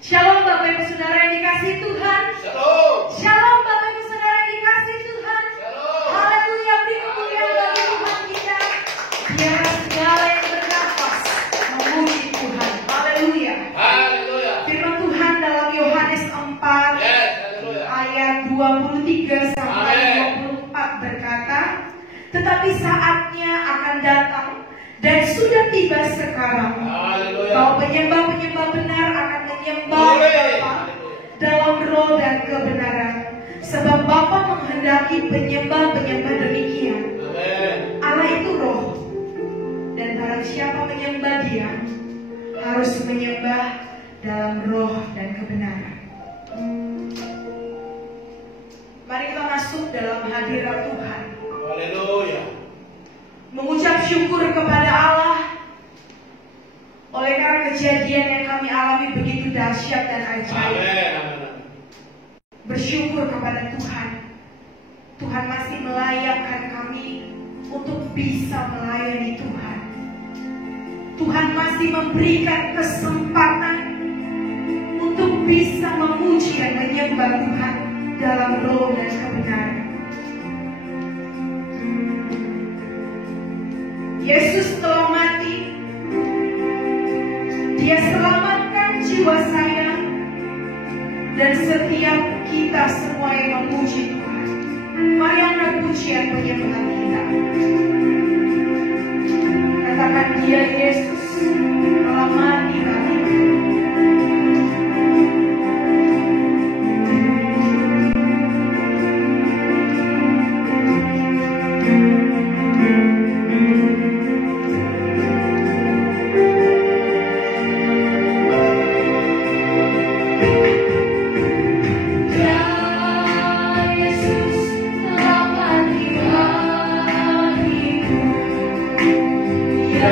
Shalom Bapak Ibu Saudara yang dikasihi Tuhan. Shalom. Shalom Bapak Ibu Saudara yang dikasihi Tuhan. Shalom. Haleluya, beri kemuliaan bagi Tuhan kita. Biarlah segala yang bernafas memuji Tuhan. Haleluya. Haleluya. Firman Tuhan dalam Yohanes 4 Yes, haleluya. ayat 23 sampai 24 berkata, tetapi saatnya akan datang dan sudah tiba sekarang, Haleluya. bahwa penyembah-penyembah benar akan menyembah Boleh. Bapa dalam roh dan kebenaran. Sebab Bapa menghendaki penyembah-penyembah demikian. Amin. Allah itu roh, dan barang siapa menyembah Dia harus menyembah dalam roh dan kebenaran. Mari kita masuk dalam hadirat Tuhan, Haleluya. mengucap syukur kepada Allah oleh karena kejadian yang kami alami begitu dahsyat dan ajaib. Amin. Bersyukur kepada Tuhan. Tuhan masih melayakkan kami untuk bisa melayani Tuhan. Tuhan masih memberikan kesempatan untuk bisa memuji dan menyembah Tuhan dalam roh dan kebenaran. Yesus telah mati. Dia selamatkan jiwa saya dan setiap kita semua yang memuji Tuhan. Mari angkat pujian penyembahan kita. Katakan Dia Yesus telah mati bagiku. Ya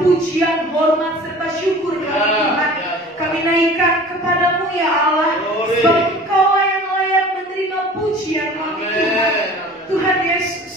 pujian, hormat, serta syukur kepada Tuhan. Kami naikkan kepadamu ya Allah, sebab Engkau yang layak menerima pujian kami Tuhan. Tuhan Yesus,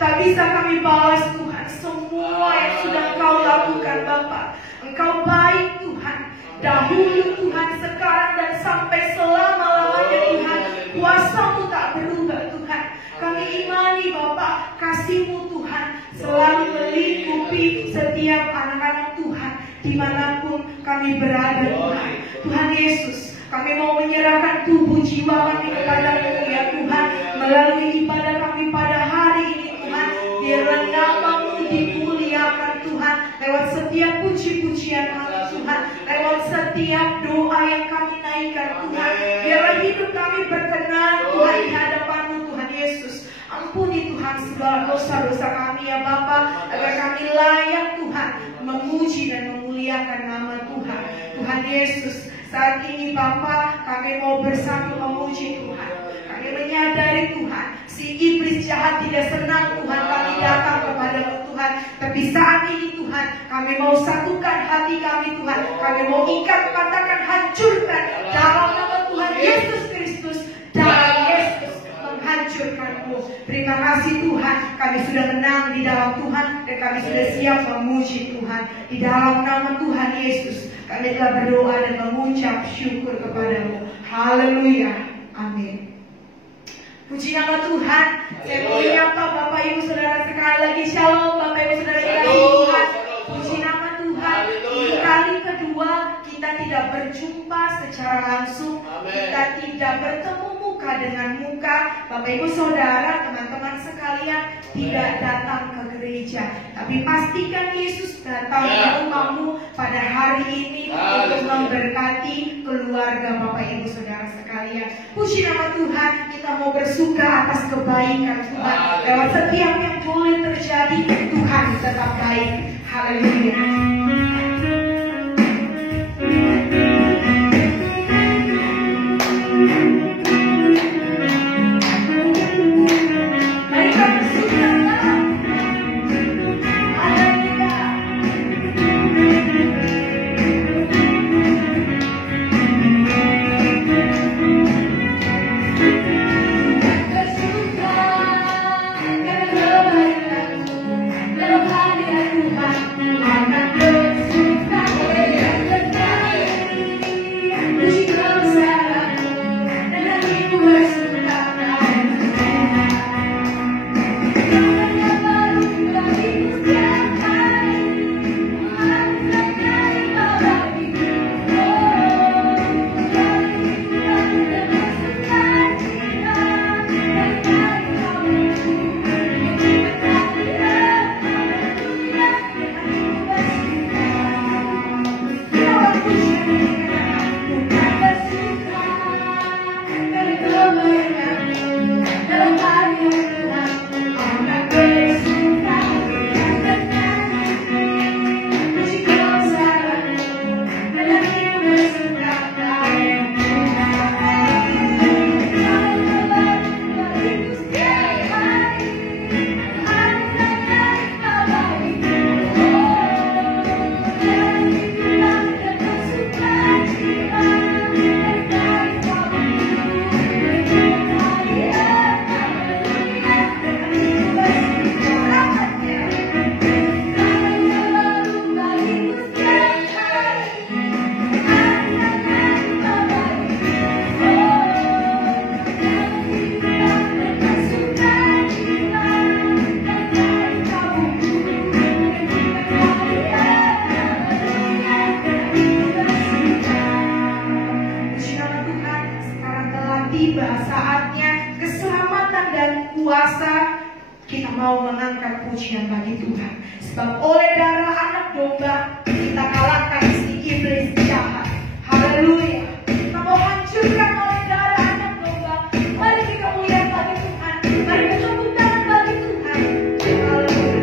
tak bisa kami balas Tuhan semua yang sudah Engkau lakukan Bapa. Engkau baik Tuhan, dahulu Tuhan, sekarang dan sampai selama-lamanya Tuhan. Kuasa-Mu tak berubah Tuhan. Kami imani Bapa, kasih-Mu Tuhan selalu melingkupi setiap anak-anak Tuhan dimanapun kami berada Tuhan. Tuhan Yesus, kami mau menyerahkan tubuh jiwa kami kepada-Mu ya Tuhan. Melalui ibadah kami pada hari ini Tuhan, biarlah nama-Mu dimuliakan Tuhan lewat setiap puji-pujian kami Tuhan, lewat setiap doa yang kami naikkan Tuhan. Biarlah hidup kami berkenan Tuhan di hadapan-Mu Tuhan Yesus. Ampuni Tuhan segala dosa-dosa kami ya Bapa, agar kami layak Tuhan memuji dan memuliakan nama Tuhan. Tuhan Yesus, saat ini Bapa, kami mau bersatu memuji Tuhan. Kami menyadari Tuhan, si iblis jahat tidak senang Tuhan kami datang kepada-Mu Tuhan. Tapi saat ini Tuhan, kami mau satukan hati kami Tuhan. Kami mau ikat, katakan, hancurkan dalam nama Tuhan Yesus Kristus. Dalam Yesus menghancurkan-Mu. Terima kasih Tuhan, kami sudah menang di dalam Tuhan dan kami sudah siap memuji Tuhan. Di dalam nama Tuhan Yesus, kami telah berdoa dan mengucap syukur kepada-Mu. Haleluya. Amin. Puji nama Tuhan. Saya mau menyapa Bapak Ibu Saudara sekali lagi. Shalom Bapak Ibu Saudara sekali Tuhan. Puji nama Tuhan. Ini kali kedua kita tidak berjumpa secara langsung. Kita tidak bertemu muka dengan muka. Bapak Ibu Saudara, teman-teman sekalian tidak datang ke gereja. Tapi pastikan Yesus datang ke rumahmu pada hari ini untuk memberkati keluarga Bapak Ibu Saudara sekalian. Puji nama Tuhan, kita mau bersuka atas kebaikan Tuhan. Lewat setiap yang boleh terjadi, Tuhan tetap baik. Haleluya. Dalam hadirat Tuhan, Tuhan kuasa, kita mau mengangkat pujian bagi Tuhan. Sebab oleh darah anak domba kita kalahkan si iblis jahat. Haleluya. Kita mau hancurkan oleh darah anak domba. Mari kita muliakan bagi Tuhan. Mari kita tepuk tangan bagi Tuhan. Haleluya.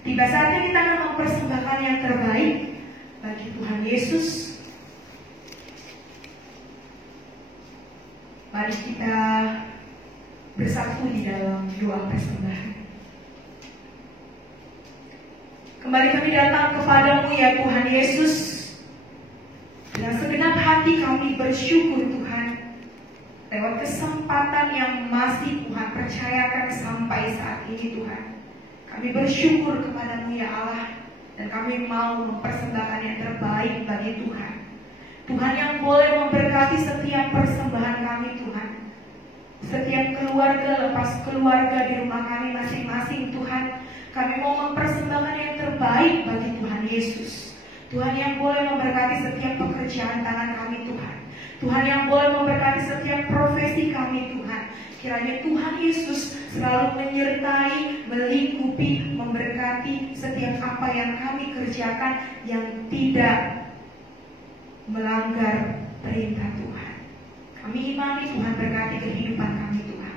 Tiba saatnya kita akan mempersembahkan yang terbaik bagi Tuhan Yesus. Mari kita bersatu di dalam doa persembahan. Kembali kami datang kepadamu ya Tuhan Yesus. Dengan segenap hati kami bersyukur Tuhan, lewat kesempatan yang masih Tuhan percayakan sampai saat ini Tuhan. Kami bersyukur kepadamu ya Allah, dan kami mau mempersembahkan yang terbaik bagi Tuhan. Tuhan yang boleh memberkati setiap persembahan kami Tuhan. Setiap keluarga lepas keluarga di rumah kami masing-masing Tuhan. Kami mau mempersembahkan yang terbaik bagi Tuhan Yesus. Tuhan yang boleh memberkati setiap pekerjaan tangan kami Tuhan. Tuhan yang boleh memberkati setiap profesi kami Tuhan. Kiranya Tuhan Yesus selalu menyertai, melingkupi, memberkati setiap apa yang kami kerjakan yang tidak melanggar perintah Tuhan. Kami imani Tuhan berkati kehidupan kami Tuhan.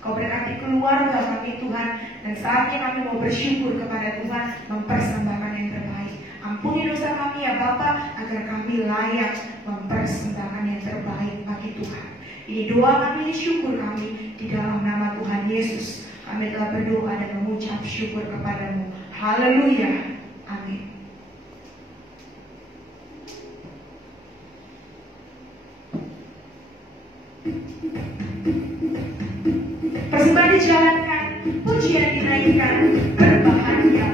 Kau berkati keluarga kami Tuhan. Dan saatnya kami mau bersyukur kepada Tuhan, mempersembahkan yang terbaik. Ampuni dosa kami ya Bapa, agar kami layak mempersembahkan yang terbaik bagi Tuhan. Ini doa kami, syukur kami di dalam nama Tuhan Yesus. Kami telah berdoa dan mengucap syukur kepadamu. Haleluya. Amin. Persembahan dijalankan, pujian dinaikkan, berbahagia.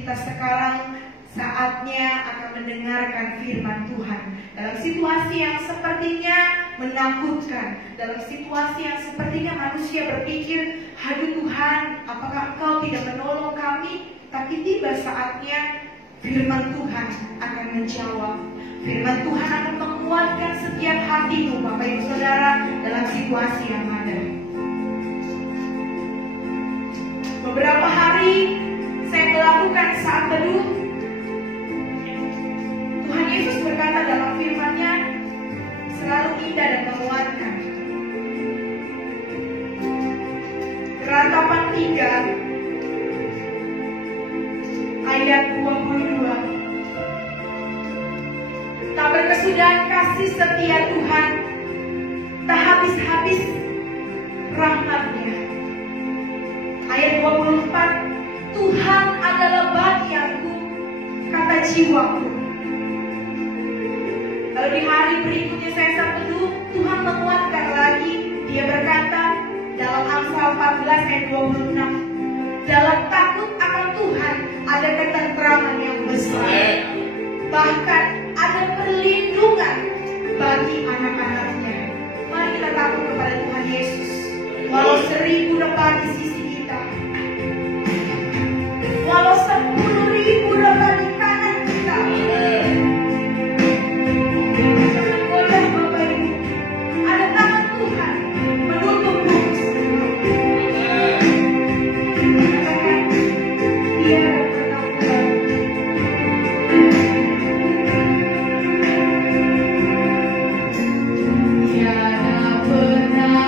kita sekarang saatnya akan mendengarkan firman Tuhan. Dalam situasi yang sepertinya menakutkan, dalam situasi yang sepertinya manusia berpikir, aduh Tuhan, apakah Engkau tidak menolong kami? Tapi tiba saatnya firman Tuhan akan menjawab. Firman Tuhan akan menguatkan setiap hatimu, Bapak Ibu Saudara, dalam situasi yang ada. Beberapa hari saya melakukan saat teduh. Tuhan Yesus berkata dalam firman-Nya selalu indah dan menguatkan. Ratapan 3 ayat 22. Tak berkesudahan kasih setia Tuhan, tak habis-habis rahmat-Nya. Ayat 24, Tuhan adalah bagianku, kata jiwaku. Lalu di hari berikutnya saya saat teduh, Tuhan menguatkan lagi. Dia berkata dalam Amsal 14 ayat 26, dalam takut akan Tuhan ada ketentraman yang besar, bahkan ada perlindungan bagi anak-anaknya. Mari kita takut kepada Tuhan Yesus. Walau 1000 depan di sisi kita, walau 10.000 depan di kanan kita, goyah Bapak Ibu, ada tangan Tuhan menutup bumi semua. Katakan, Dia akan pernah pulang. Tiada pernah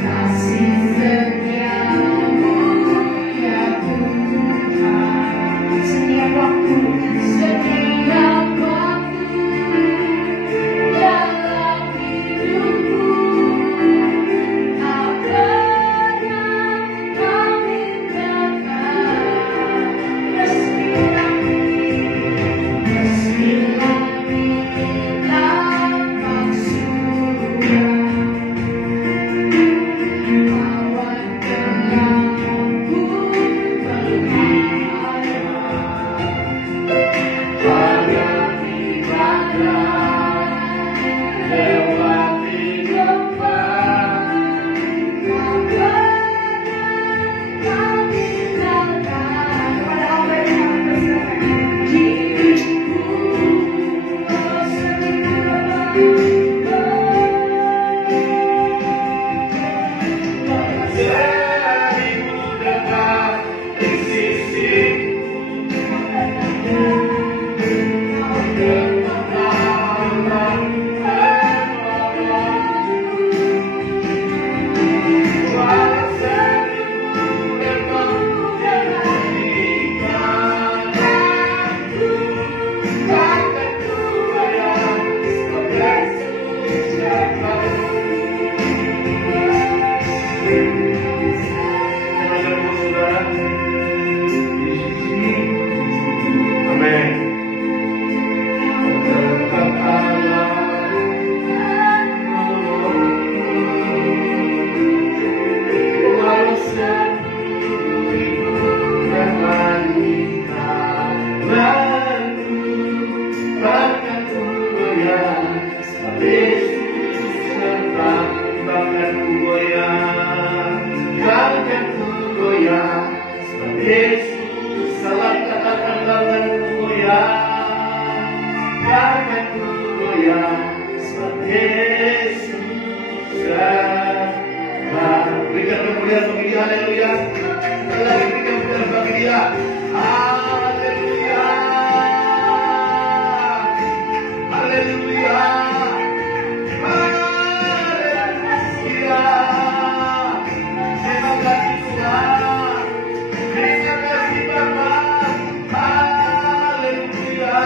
kasih setiamu ya Tuhan. Setiap waktu dalam hidupku, apa yang kau mintakan, meski langit lapang surga, awan terangku lewati gempa, apa yang kau tinggalkan. Kepada Allah yang berserah diriku, Seribu dekat di sisiku, ketenangan walau 1000 dekat jadikan aku, takkan goyah Yesus dekat. Amin. Tetap Allah, walau 1000 depan kita lalu, takkan goyah Yesus serta bahkan goyah, takkan goyah Yesus, salah katakan bahkan goyah, takkan goyah Yesus serta. Berikan kemuliaan bagi Dia, haleluya. Sekali lagi berikan kemuliaan bagi Dia, haleluya, haleluya, haleluya. Terima kasih Tuhan, terima kasih Bapa, haleluya.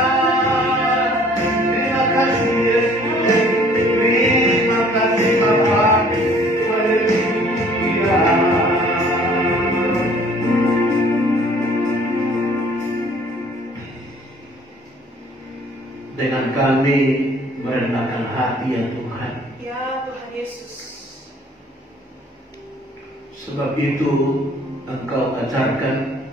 Terima kasih Yesus, terima kasih Bapa, haleluya. Dengan kami merendahkan hati ya Tuhan, Ya Tuhan Yesus, Sebab itu engkau ajarkan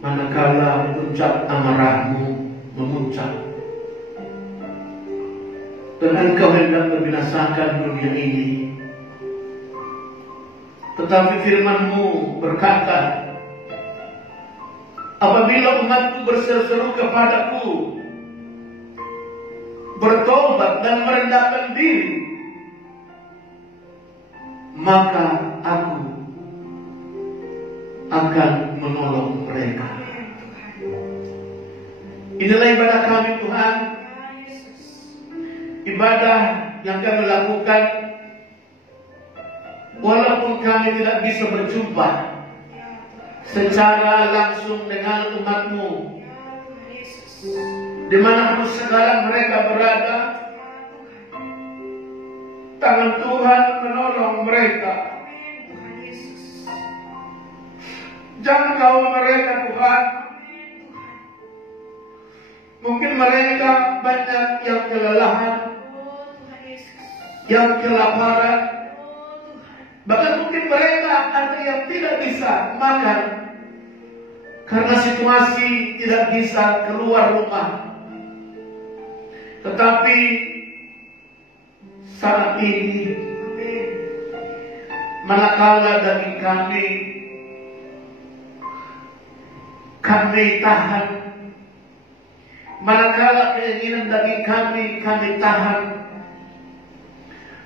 manakala puncak amarahmu memuncak dan engkau hendak membinasakan dunia ini, tetapi firman-Mu berkata, apabila umatku berseru-seru kepadaku, bertobat dan merendahkan diri, maka aku akan menolong mereka. Inilah ibadah kami Tuhan, ibadah yang kami lakukan walaupun kami tidak bisa berjumpa secara langsung dengan umat-Mu, dimanapun sekarang mereka berada. Tangan Tuhan menolong mereka. Jangkau mereka Tuhan. Mungkin mereka banyak yang kelelahan, yang kelaparan, bahkan mungkin mereka ada yang tidak bisa makan karena situasi tidak bisa keluar rumah. Tetapi saat ini, manakala daging kami tahan, manakala keinginan daging kami tahan,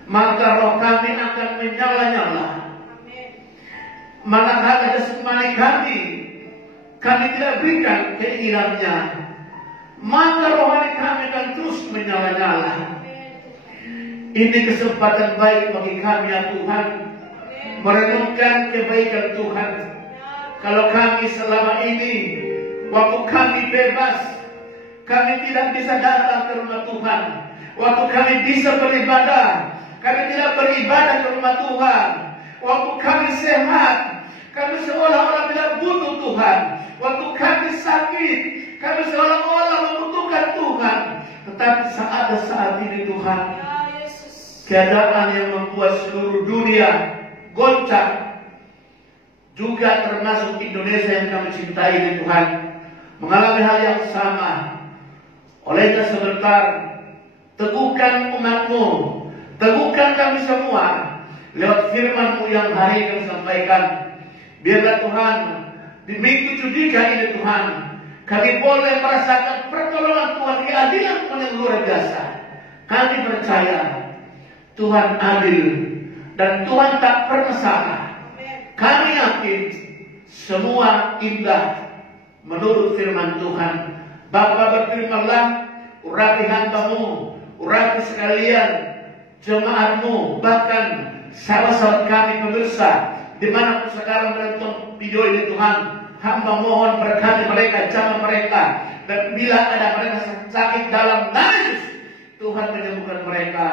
maka roh kami akan menyala-nyala. Manakala jasmani kami tidak berikan keinginannya, maka rohani kami akan terus menyala-nyala. Ini kesempatan baik bagi kami ya Tuhan, merenungkan kebaikan Tuhan. Kalau kami selama ini, waktu kami bebas, kami tidak bisa datang ke rumah Tuhan. Waktu kami bisa beribadah, kami tidak beribadah ke rumah Tuhan. Waktu kami sehat, kami seolah-olah tidak butuh Tuhan. Waktu kami sakit, kami seolah-olah membutuhkan Tuhan. Tetapi saat ini Tuhan, keadaan yang membuat seluruh dunia goncang, juga termasuk Indonesia yang kami cintai ini Tuhan, mengalami hal yang sama. Olehnya sebentar, teguhkan umat-Mu, teguhkan kami semua lewat firman-Mu yang hari kami sampaikan. Biarlah Tuhan, di minggu Judika ini Tuhan, kami boleh merasakan pertolongan Tuhan, keadilan Tuhan yang luar biasa. Kami percaya Tuhan adil dan Tuhan tak pernah salah. Kami yakin semua indah menurut firman Tuhan. Bapa, berfirmanlah, urapi hamba-Mu, urapi sekalian jemaat-Mu, bahkan sahabat-sahabat kami pemirsa dimanapun sekarang menonton video ini Tuhan. Hamba mohon berkati mereka, jamah mereka, dan bila ada mereka sakit dalam nama Yesus, Tuhan menyembuhkan mereka.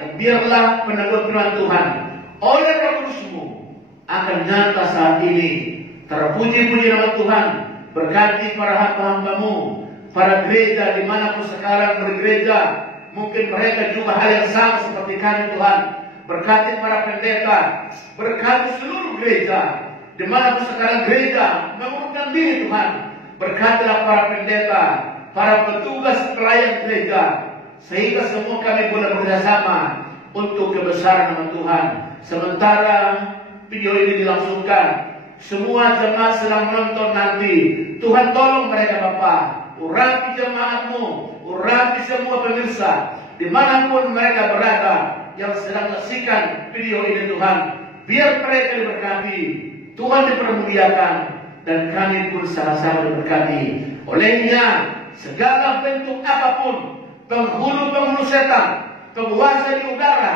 Dan biarlah penanggung firman Tuhan oleh Roh Kudus-Mu akan nyata saat ini. Terpuji-puji nama Tuhan. Berkati para hamba-hamba-Mu, para gereja dimanapun sekarang bergereja. Mungkin mereka juga hal yang sama seperti kami Tuhan. Berkati para pendeta, berkati seluruh gereja dimanapun sekarang gereja mengurungkan diri Tuhan. Berkatilah para pendeta, para petugas pelayan gereja, sehingga semua kami boleh bekerjasama untuk kebesaran nama Tuhan. Sementara video ini dilangsungkan, semua jemaat sedang menonton nanti. Tuhan tolong mereka Bapa, urapi jemaat-Mu, urapi semua pemirsa dimanapun mereka berada yang sedang menyaksikan video ini Tuhan. Biar mereka diberkati, Tuhan dipermuliakan, dan kami pun sama-sama diberkati. Olehnya segala bentuk apapun penghulu setan, penguasa di udara,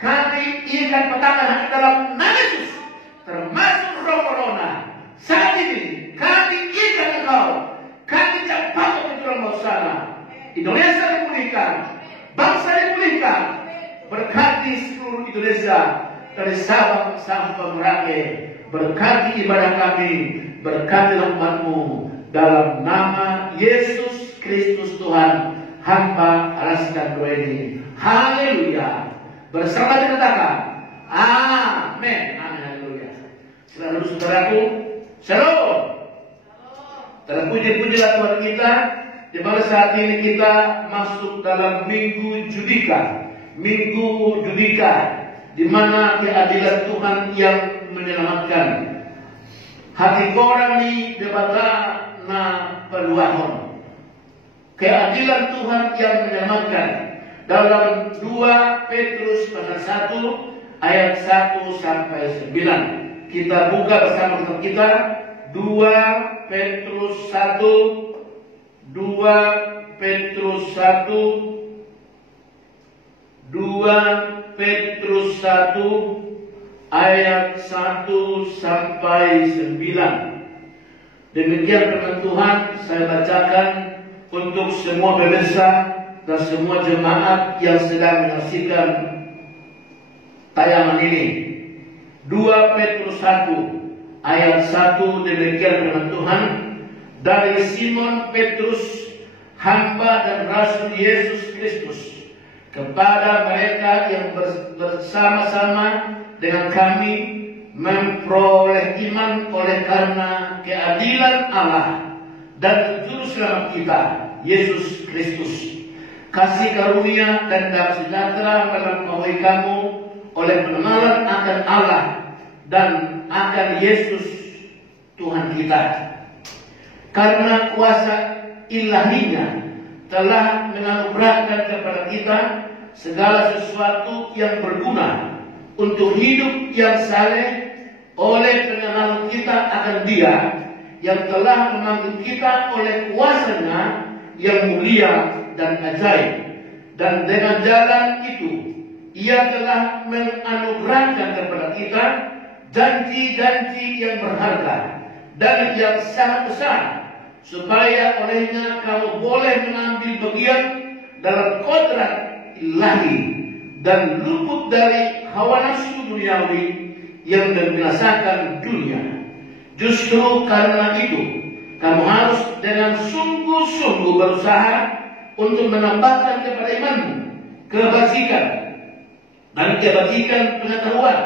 kami ikat pertangan dalam nama Yesus, termasuk roh corona. Saat ini kami ikat engkau, kami campur ke dalam sana. Indonesia dipulihkan, bangsa dipulihkan. Berkati seluruh Indonesia dari Sabang sampai Merauke. Berkati ibadah kami, berkati umat-Mu, dalam nama Yesus Kristus Tuhan. Hamba alaskan doa ini. Haleluya. Bersama dikatakan saudaraku. Shalom. Terpuji-pujilah Tuhan kita, di mana saat ini kita masuk dalam Minggu Judika. Minggu Judika, di mana keadilan Tuhan yang menyelamatkan. Hati korang ni debata na peluahon. Keadilan Tuhan yang menyelamatkan. Dalam 2 Petrus pasal 1 ayat 1 sampai 9. Kita buka bersama kita 2 Petrus 1 2 Petrus 1 2 Petrus 1 ayat 1 sampai 9. Demikian firman Tuhan saya bacakan untuk semua pemirsa dan semua jemaat yang sedang menyaksikan tayangan ini. 2 Petrus 1 ayat 1, demikian firman Tuhan. Dari Simon Petrus, hamba dan rasul Yesus Kristus, kepada mereka yang bersama-sama dengan kami memperoleh iman oleh karena keadilan Allah dan Juru Selamat kita, Yesus Kristus. Kasih karunia dan damai sejahtera melampaui kamu oleh pengenalan akan Allah dan akan Yesus Tuhan kita. Karena kuasa ilahinya telah menganugerahkan kepada kita segala sesuatu yang berguna untuk hidup yang saleh oleh pengenalan kita akan Dia yang telah memanggil kita oleh kuasa-Nya yang mulia dan ajaib. Dan dengan jalan itu Ia telah menganugerahkan kepada kita janji-janji yang berharga dan yang sangat besar, supaya olehnya kamu boleh mengambil bagian dalam kodrat ilahi dan luput dari hawa nafsu duniawi yang membinasakan dunia. Justru karena itu kamu harus dengan sungguh-sungguh berusaha untuk menambahkan kepada imanmu kebajikan, dan kebajikan pengetahuan,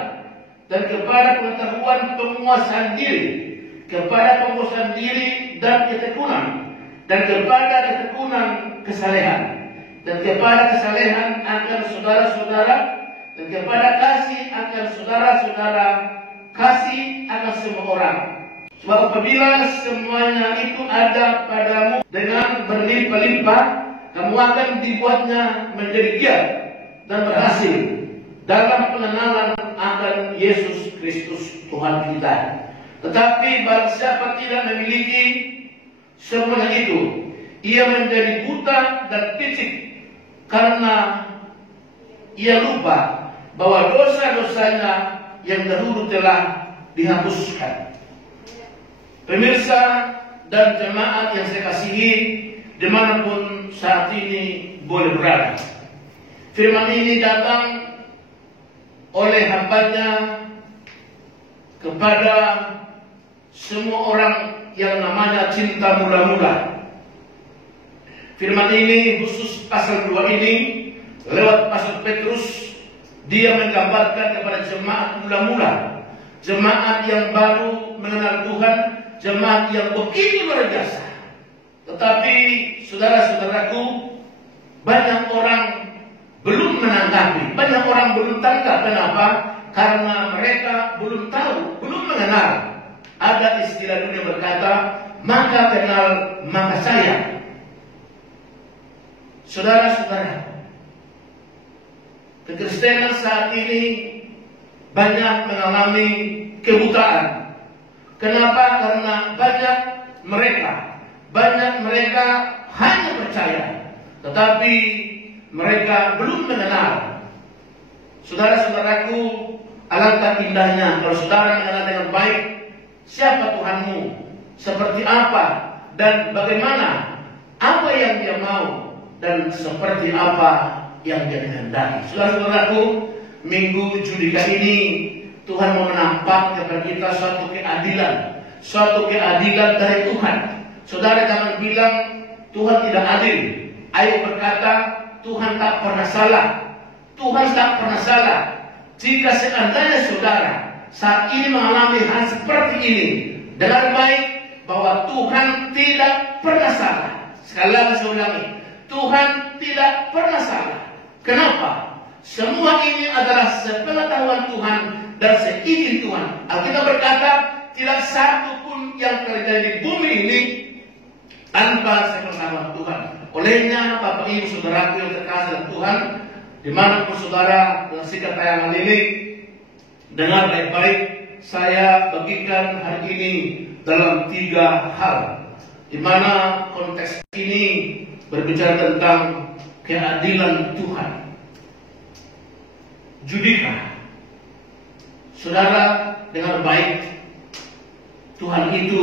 dan kepada pengetahuan penguasaan diri, kepada penguasaan diri dan ketekunan, dan kepada ketekunan kesalehan, dan kepada kesalehan akan saudara-saudara, dan kepada kasih akan saudara-saudara, kasih akan semua orang. Sebab apabila semuanya itu ada padamu dengan berlimpah-limpah, kamu akan dibuatnya menjadi giat dan berhasil dalam pengenalan akan Yesus Kristus Tuhan kita. Tetapi barang siapa tidak memiliki semuanya itu, ia menjadi buta dan picik karena ia lupa bahwa dosa-dosanya yang dahulu telah dihapuskan. Pemirsa dan jemaat yang saya kasihi, dimanapun saat ini boleh berada, firman ini datang oleh hambanya kepada semua orang yang namanya cinta mula-mula. Firman ini khusus pasal 2 ini lewat pasal Petrus, dia menggambarkan kepada jemaat mula-mula, jemaat yang baru mengenal Tuhan, jemaat yang begitu luar biasa. Tetapi saudara-saudaraku, banyak orang belum menanggapi, banyak orang belum tangkap. Kenapa? Karena mereka belum tahu, belum mengenal. Ada istilah dunia berkata, maka kenal maka sayang. Saudara-saudara, kekristenan saat ini banyak mengalami kebutaan. Kenapa? Karena banyak mereka hanya percaya, tetapi mereka belum mengenal. Saudara-saudaraku, alangkah indahnya kalau saudara mengenal dengan baik siapa Tuhanmu, seperti apa dan bagaimana, apa yang Dia mau dan seperti apa yang Dia kehendaki. Saudara-saudaraku, Minggu Judika ini Tuhan mau menampakkan kepada kita suatu keadilan dari Tuhan. Saudara jangan bilang Tuhan tidak adil. Ayub berkata Tuhan tak pernah salah. Tuhan tak pernah salah. Jika seandainya saudara saat ini mengalami hal seperti ini, dengar baik bahwa Tuhan tidak pernah salah. Sekali lagi saya ulangi, Tuhan tidak pernah salah. Kenapa? Semua ini adalah sepengetahuan Tuhan dan seizin Tuhan. Alkitab berkata, tidak satu pun yang terjadi di bumi ini tanpa sepengetahuan Tuhan. Olehnya, Bapak Ibu Saudaraku yang terkasih dalam Tuhan, dimanapun saudara menyaksikan tayangan ini, dengar baik-baik, saya bagikan hari ini dalam 3 hal, di mana konteks ini berbicara tentang keadilan Tuhan. Judikah? Saudara dengar baik, Tuhan itu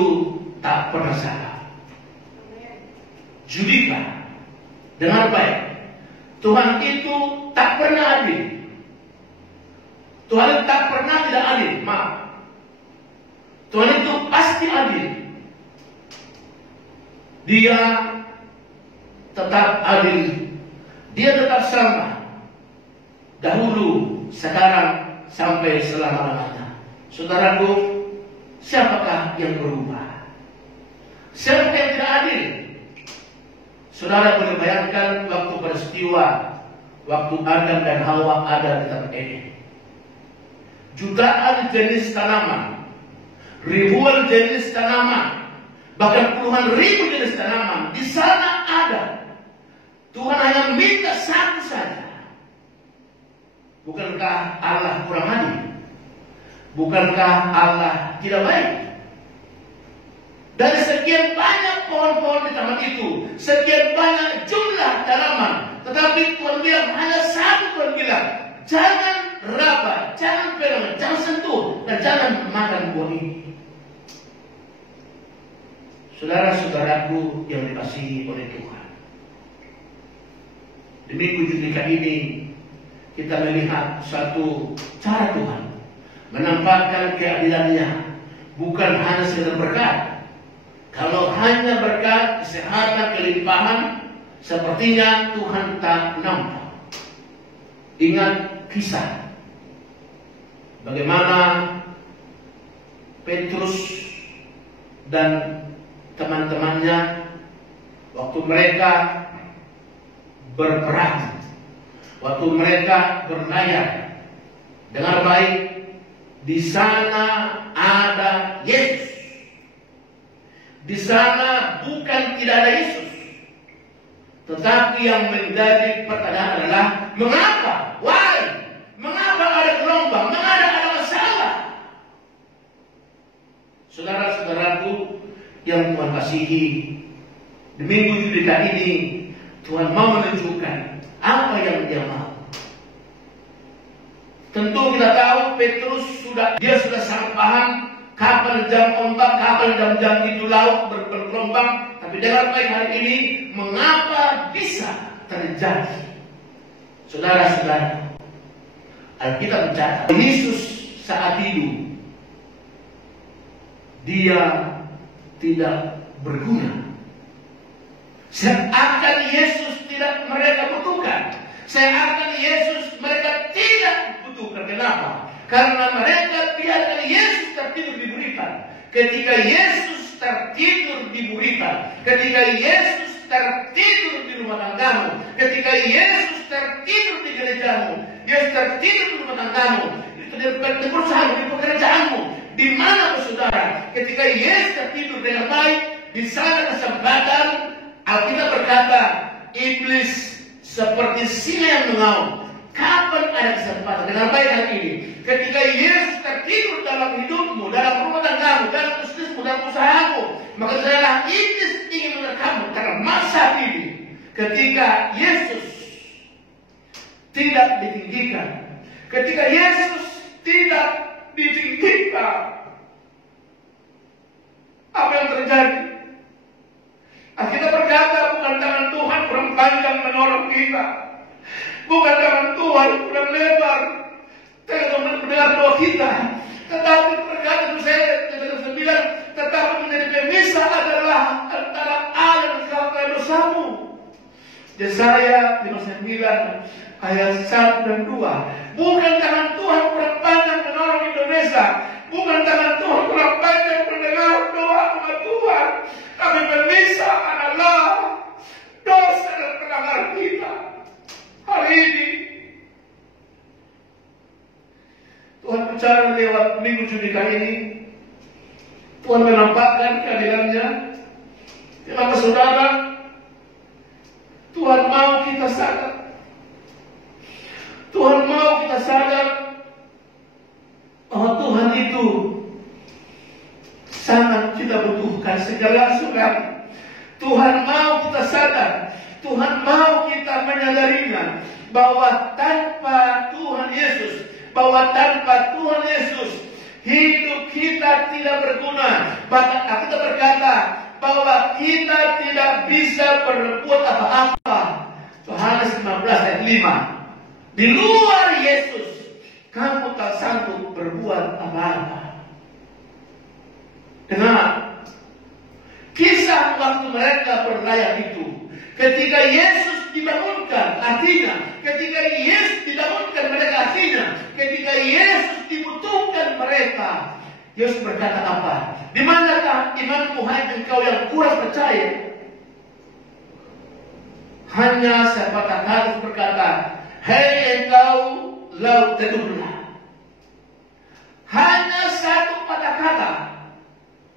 tak pernah salah. Judikah? Dengar baik, Tuhan itu tak pernah adil. Tuhan tak pernah tidak adil. Maaf, Tuhan itu pasti adil. Dia tetap adil. Dia tetap sama. Dahulu, sekarang, sampai selama-lamanya. Saudaraku, siapakah yang berubah? Siapa yang tidak adil? Saudara boleh bayangkan waktu peristiwa, waktu Adam dan Hawa ada di Taman Eden. Jutaan jenis tanaman, ribuan jenis tanaman, bahkan puluhan ribu jenis tanaman di sana ada. Tuhan hanya minta satu saja. Bukankah Allah kurang adil? Bukankah Allah tidak baik? Dari sekian banyak pohon-pohon di taman itu, sekian banyak jumlah tanaman, tetapi Tuhan bilang hanya satu. Tuhan bilang, jangan raba, jangan pegang, jangan sentuh, dan jangan makan buah ini. Saudara-saudaraku yang dikasihi oleh Tuhan, di minggu Judika ini kita melihat satu cara Tuhan menampakkan keadilannya, bukan hanya sekedar berkat. Kalau hanya berkat, kesehatan, kelimpahan, sepertinya Tuhan tak nampak. Ingat kisah bagaimana Petrus dan teman-temannya waktu mereka berperang, waktu mereka berlayar. Dengar baik, di sana ada Yesus. Di sana bukan tidak ada Yesus, tetapi yang menjadi pertanyaan adalah mengapa? Why? Mengapa ada gelombang? Mengapa ada masalah? Saudara-saudaraku yang Tuhan kasihi, di minggu Judika ini Tuhan mau menunjukkan apa yang Dia mau. Tentu kita tahu Petrus sudah sangat paham kapal jam ombak, kapal jam-jam itu laut bergelombang. Tapi dengar baik hari ini, mengapa bisa terjadi? Saudara-saudara, Alkitab mencatat Yesus saat hidup Dia tidak berguna. Seakan Yesus tidak mereka butuhkan. Seakan Yesus mereka tidak butuhkan. Kenapa? Karena mereka biarkan Yesus tertidur di buritan. Ketika Yesus tertidur di buritan, ketika Yesus tertidur di rumah tanggamu, ketika Yesus tertidur di gerejamu, Yesus tertidur di rumah tanggamu, di perusahaan, di pekerjaanmu, di mana saudara, ketika Yesus tertidur dengan baik, di sana kesempatan. Alkitab berkata, iblis seperti singa yang mengaum. Kapan ada kesempatan? Dengan baik hari ini, ketika Yesus tertidur dalam hidupmu, dalam rumah tanggamu, dalam bisnismu, dalam usahamu, maka adalah iblis ingin menekanmu. Karena masa ini, ketika Yesus tidak ditinggikan, ketika Yesus tidak ditinggikan, apa yang terjadi? Kita berkata, bukan tangan Tuhan kurang panjang menolong kita, bukan tangan Tuhan kurang lebar mendengar doa kita, tetapi berkata saya 9, tetapi menjadi pemisah adalah antara Allah dan segala dosamu. Yesaya 59 ayat 1 dan 2. Bukan tangan Tuhan kurang pandang menolong Indonesia, bicara lewat minggu Judika ini, Tuhan menampakkan keadilannya. Kenapa saudara? Tuhan mau kita sadar. Tuhan mau kita sadar bahwa Tuhan itu sangat kita butuhkan segala sesuatu. Tuhan mau kita sadar. Tuhan mau kita menyadarinya bahwa tanpa Tuhan Yesus, hidup kita tidak berguna. Bahkan kita berkata bahwa kita tidak bisa berbuat apa-apa. Yohanes 15 ayat 5. Di luar Yesus, kamu tak sanggup berbuat apa-apa. Dengar, kisah waktu mereka berlayar itu, ketika Yesus dibangunkan, artinya ketika Yesus dibangunkan mereka, artinya ketika Yesus dibutuhkan mereka, Yesus berkata apa? Di manakah imanmu, hai engkau yang kurang percaya? Hanya sepatah kata berkata, hei engkau laut teduhlah. Hanya satu patah kata,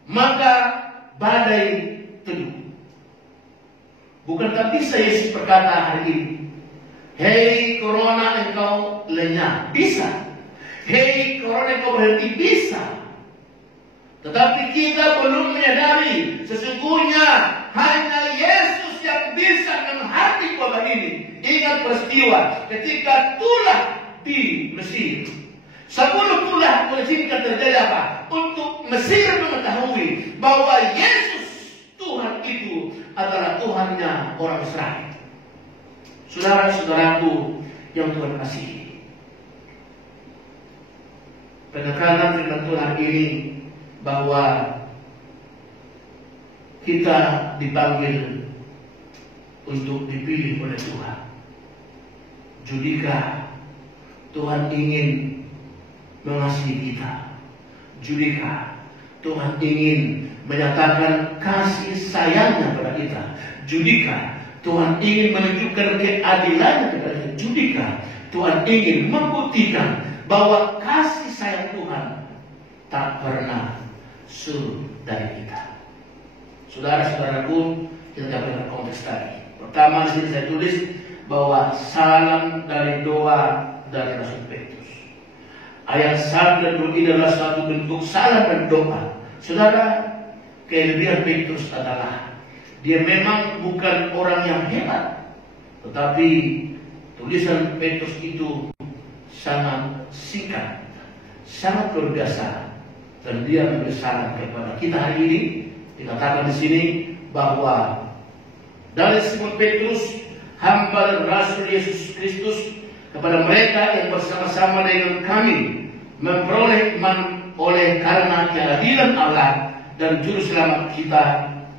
maka badai teduh. Bukankah bisa Yesus berkata hari ini, hei corona engkau lenyap? Bisa. Hei corona engkau berhenti? Bisa. Tetapi kita belum menyadari sesungguhnya hanya Yesus yang bisa menghadapi wabah ini. Ingat peristiwa ketika tulah di Mesir. 10 tulah mengizinkan terjadi apa? Untuk Mesir mengetahui bahwa Yesus Tuhan itu adalah Tuhannya orang Israel. Saudara-saudaraku yang Tuhan kasihi, penekanan firman Tuhan ini bahwa kita dipanggil untuk dipilih oleh Tuhan. Judika, Tuhan ingin mengasihi kita. Judika, Tuhan ingin menyatakan kasih sayangnya kepada kita. Judika, Tuhan ingin menunjukkan keadilannya kepada kita. Judika, Tuhan ingin membuktikan bahwa kasih sayang Tuhan tak pernah surut dari kita. Saudara-saudaraku, kita dapat konteks tadi. Pertama di sini saya tulis bahwa salam dari doa dari Rasul Petrus. Ayat 1 dan 2 ini adalah suatu bentuk salam dan doa. Saudara, kelebihan Petrus adalah dia memang bukan orang yang hebat, tetapi tulisan Petrus itu sangat singkat, sangat luar biasa, dan dia memberi salam kepada kita hari ini. Dikatakan di sini bahwa dari Simon Petrus, hamba dan rasul Yesus Kristus, kepada mereka yang bersama-sama dengan kami memperoleh iman oleh karena keadilan Allah dan juru selamat kita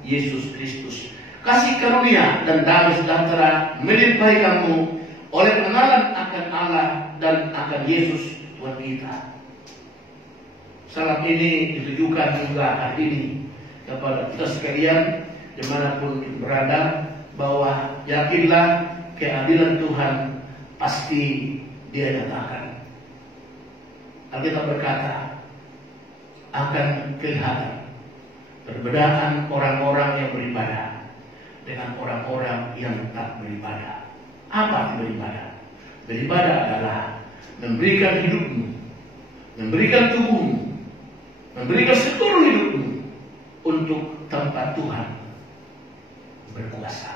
Yesus Kristus. Kasih karunia dan damai sejahtera melimpahi kamu oleh pengenalan akan Allah dan akan Yesus Tuhan kita. Salam ini ditujukan juga hari ini kepada kita sekalian dimanapun berada, bahwa yakinlah keadilan Tuhan pasti Dia nyatakan. Alkitab berkata akan kelihatan perbedaan orang-orang yang beribadah dengan orang-orang yang tak beribadah. Apa beribadah? Beribadah adalah memberikan hidupmu, memberikan tubuhmu, memberikan seluruh hidupmu untuk tempat Tuhan berkuasa.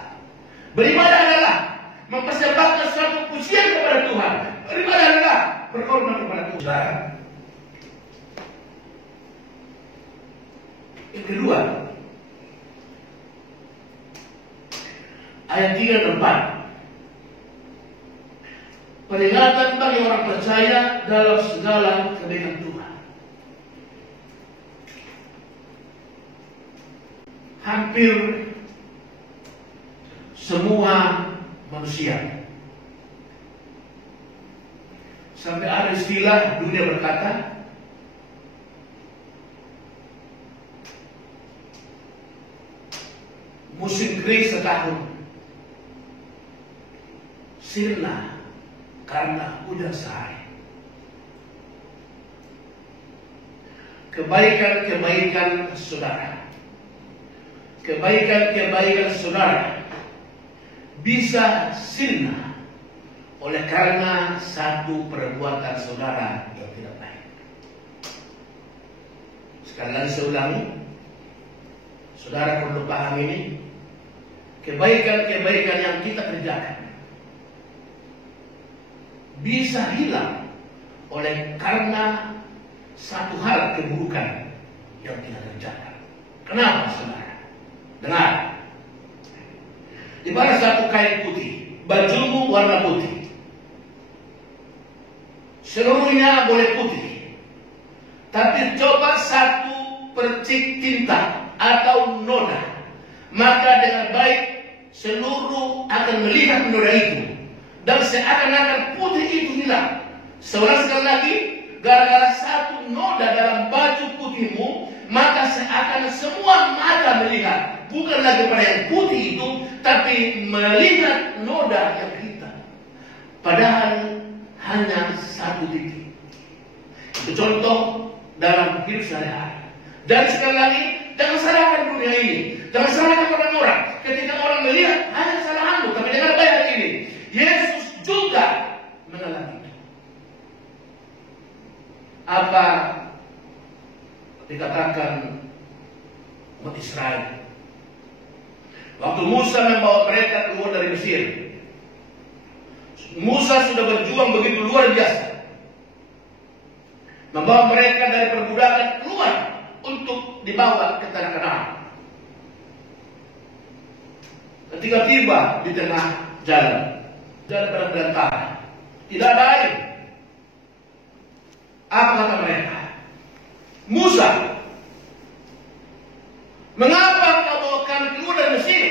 Beribadah adalah mempersembahkan suatu pujian kepada Tuhan. Beribadah adalah berkorban kepada Tuhan. Yang kedua, ayat 3 dan 4. Peringatan bagi orang percaya dalam segala kebaikan Tuhan. Hampir semua manusia, sampai ada istilah dunia berkata musim kering setahun, sirna karena hujan sehari. kebaikan-kebaikan saudara. Kebaikan-kebaikan saudara bisa sirna oleh karena satu perbuatan saudara yang tidak baik. Sekali lagi saya ulangi, saudara perlu paham ini. Kebaikan-kebaikan yang kita kerjakan bisa hilang oleh karena satu hal keburukan yang kita kerjakan. Kenapa saudara? Dengar. Di mana satu kain putih, bajumu warna putih, seluruhnya boleh putih, tapi coba satu percik tinta atau noda, maka dengan baik seluruh akan melihat noda itu, dan seakan-akan putih itu hilang. Seorang sekali lagi, gara-gara satu noda dalam baju putihmu, maka seakan semua mata melihat bukan lagi pada yang putih itu, tapi melihat noda yang hitam. Padahal hanya satu titik. Itu contoh dalam hidup sehari-hari. Dan sekali lagi, jangan salahkan dunia ini, jangan salahkan orang-orang. Ketika orang melihat hanya kesalahanmu, tapi dengan baik hari ini, Yesus juga mengalami itu. Apa dikatakan umat Israel waktu Musa membawa mereka keluar dari Mesir? Musa sudah berjuang begitu luar biasa, membawa mereka dari perbudakan keluar untuk dibawa ke tanah Kanaan. Ketika tiba di tengah jalan berantara, tidak ada air. Apa kata mereka? Musa, mengapa kau bawa kami keluar dari Mesir?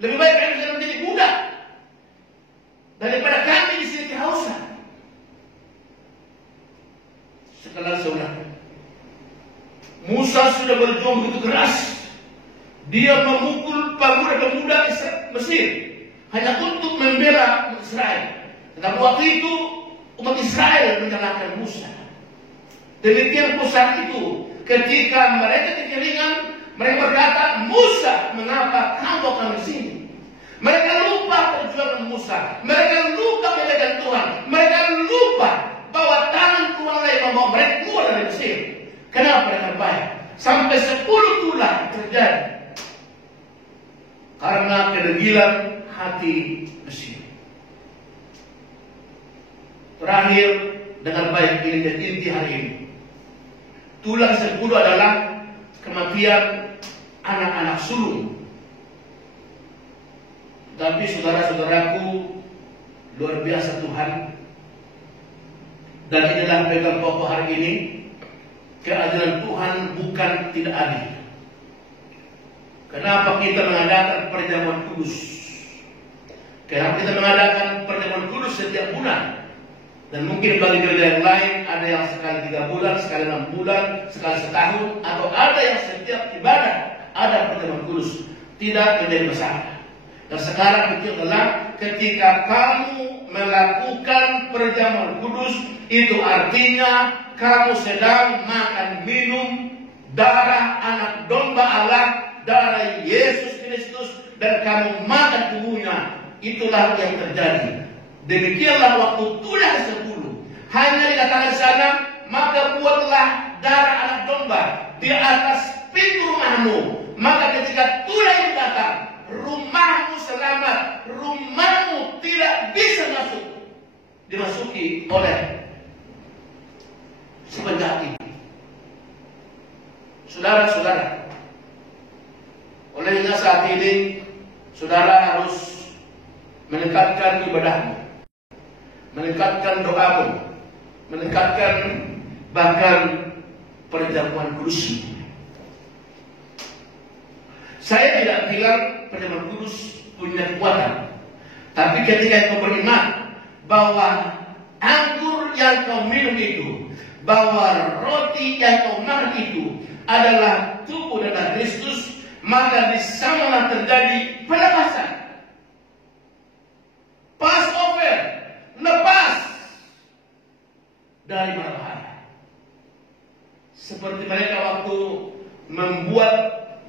Lebih baik kami bisa menjadi budak daripada kami di sini kehausan. Sekarang saudara, Musa sudah berjuang begitu keras. Dia memukul pemuda-pemuda Mesir hanya untuk membela Israel. Tetapi waktu itu umat Israel menyalahkan Musa. Demikian pusat itu, ketika mereka kekeringan, mereka berkata, Musa, mengapa kamu akan di sini? Mereka lupa perjuangan Musa. Mereka lupa kebaikan Tuhan. Mereka lupa bahwa tangan Tuhan yang membawa mereka keluar dari Mesir. Kenapa mereka baik? Sampai 10 tulah terjadi karena kedegilan hati Mesir. Terakhir, dengan baik ini dan inti hari ini. Tulang 10 adalah kematian anak-anak sulung. Tapi saudara-saudaraku, luar biasa Tuhan. Dan inilah pegang pokok hari ini. Keadilan Tuhan bukan tidak adil. Kenapa kita mengadakan perjamuan kudus? Kenapa kita mengadakan perjamuan kudus setiap bulan? Dan mungkin bagi gereja yang lain ada yang sekali 3 bulan, sekali 6 bulan, sekali setahun, atau ada yang setiap ibadah ada perjamuan kudus. Tidak menjadi masalah. Dan sekarang itu adalah ketika kamu melakukan perjamuan kudus, itu artinya kamu sedang makan minum darah anak domba Allah, darah Yesus Kristus, dan kamu makan tubuhnya. Itulah yang terjadi. Demikianlah waktu tulah 10 hanya dikatakan sana, maka buatlah darah anak domba di atas pintu rumahmu. Maka ketika tulah itu datang, rumahmu selamat, rumahmu tidak bisa dimasuki oleh si penjahat ini. Saudara-saudara, olehnya saat ini saudara harus meningkatkan ibadahmu, meningkatkan doamu, meningkatkan bahkan perjamuan kudus. Saya tidak bilang perjamuan kudus punya kekuatan, tapi ketika kau beriman bahwa anggur yang kau minum itu, bahwa roti yang kau makan itu adalah tubuh dan darah Kristus, maka di sanalah terjadi pelepasan. Passover, lepas dari mara bahaya. seperti mereka waktu membuat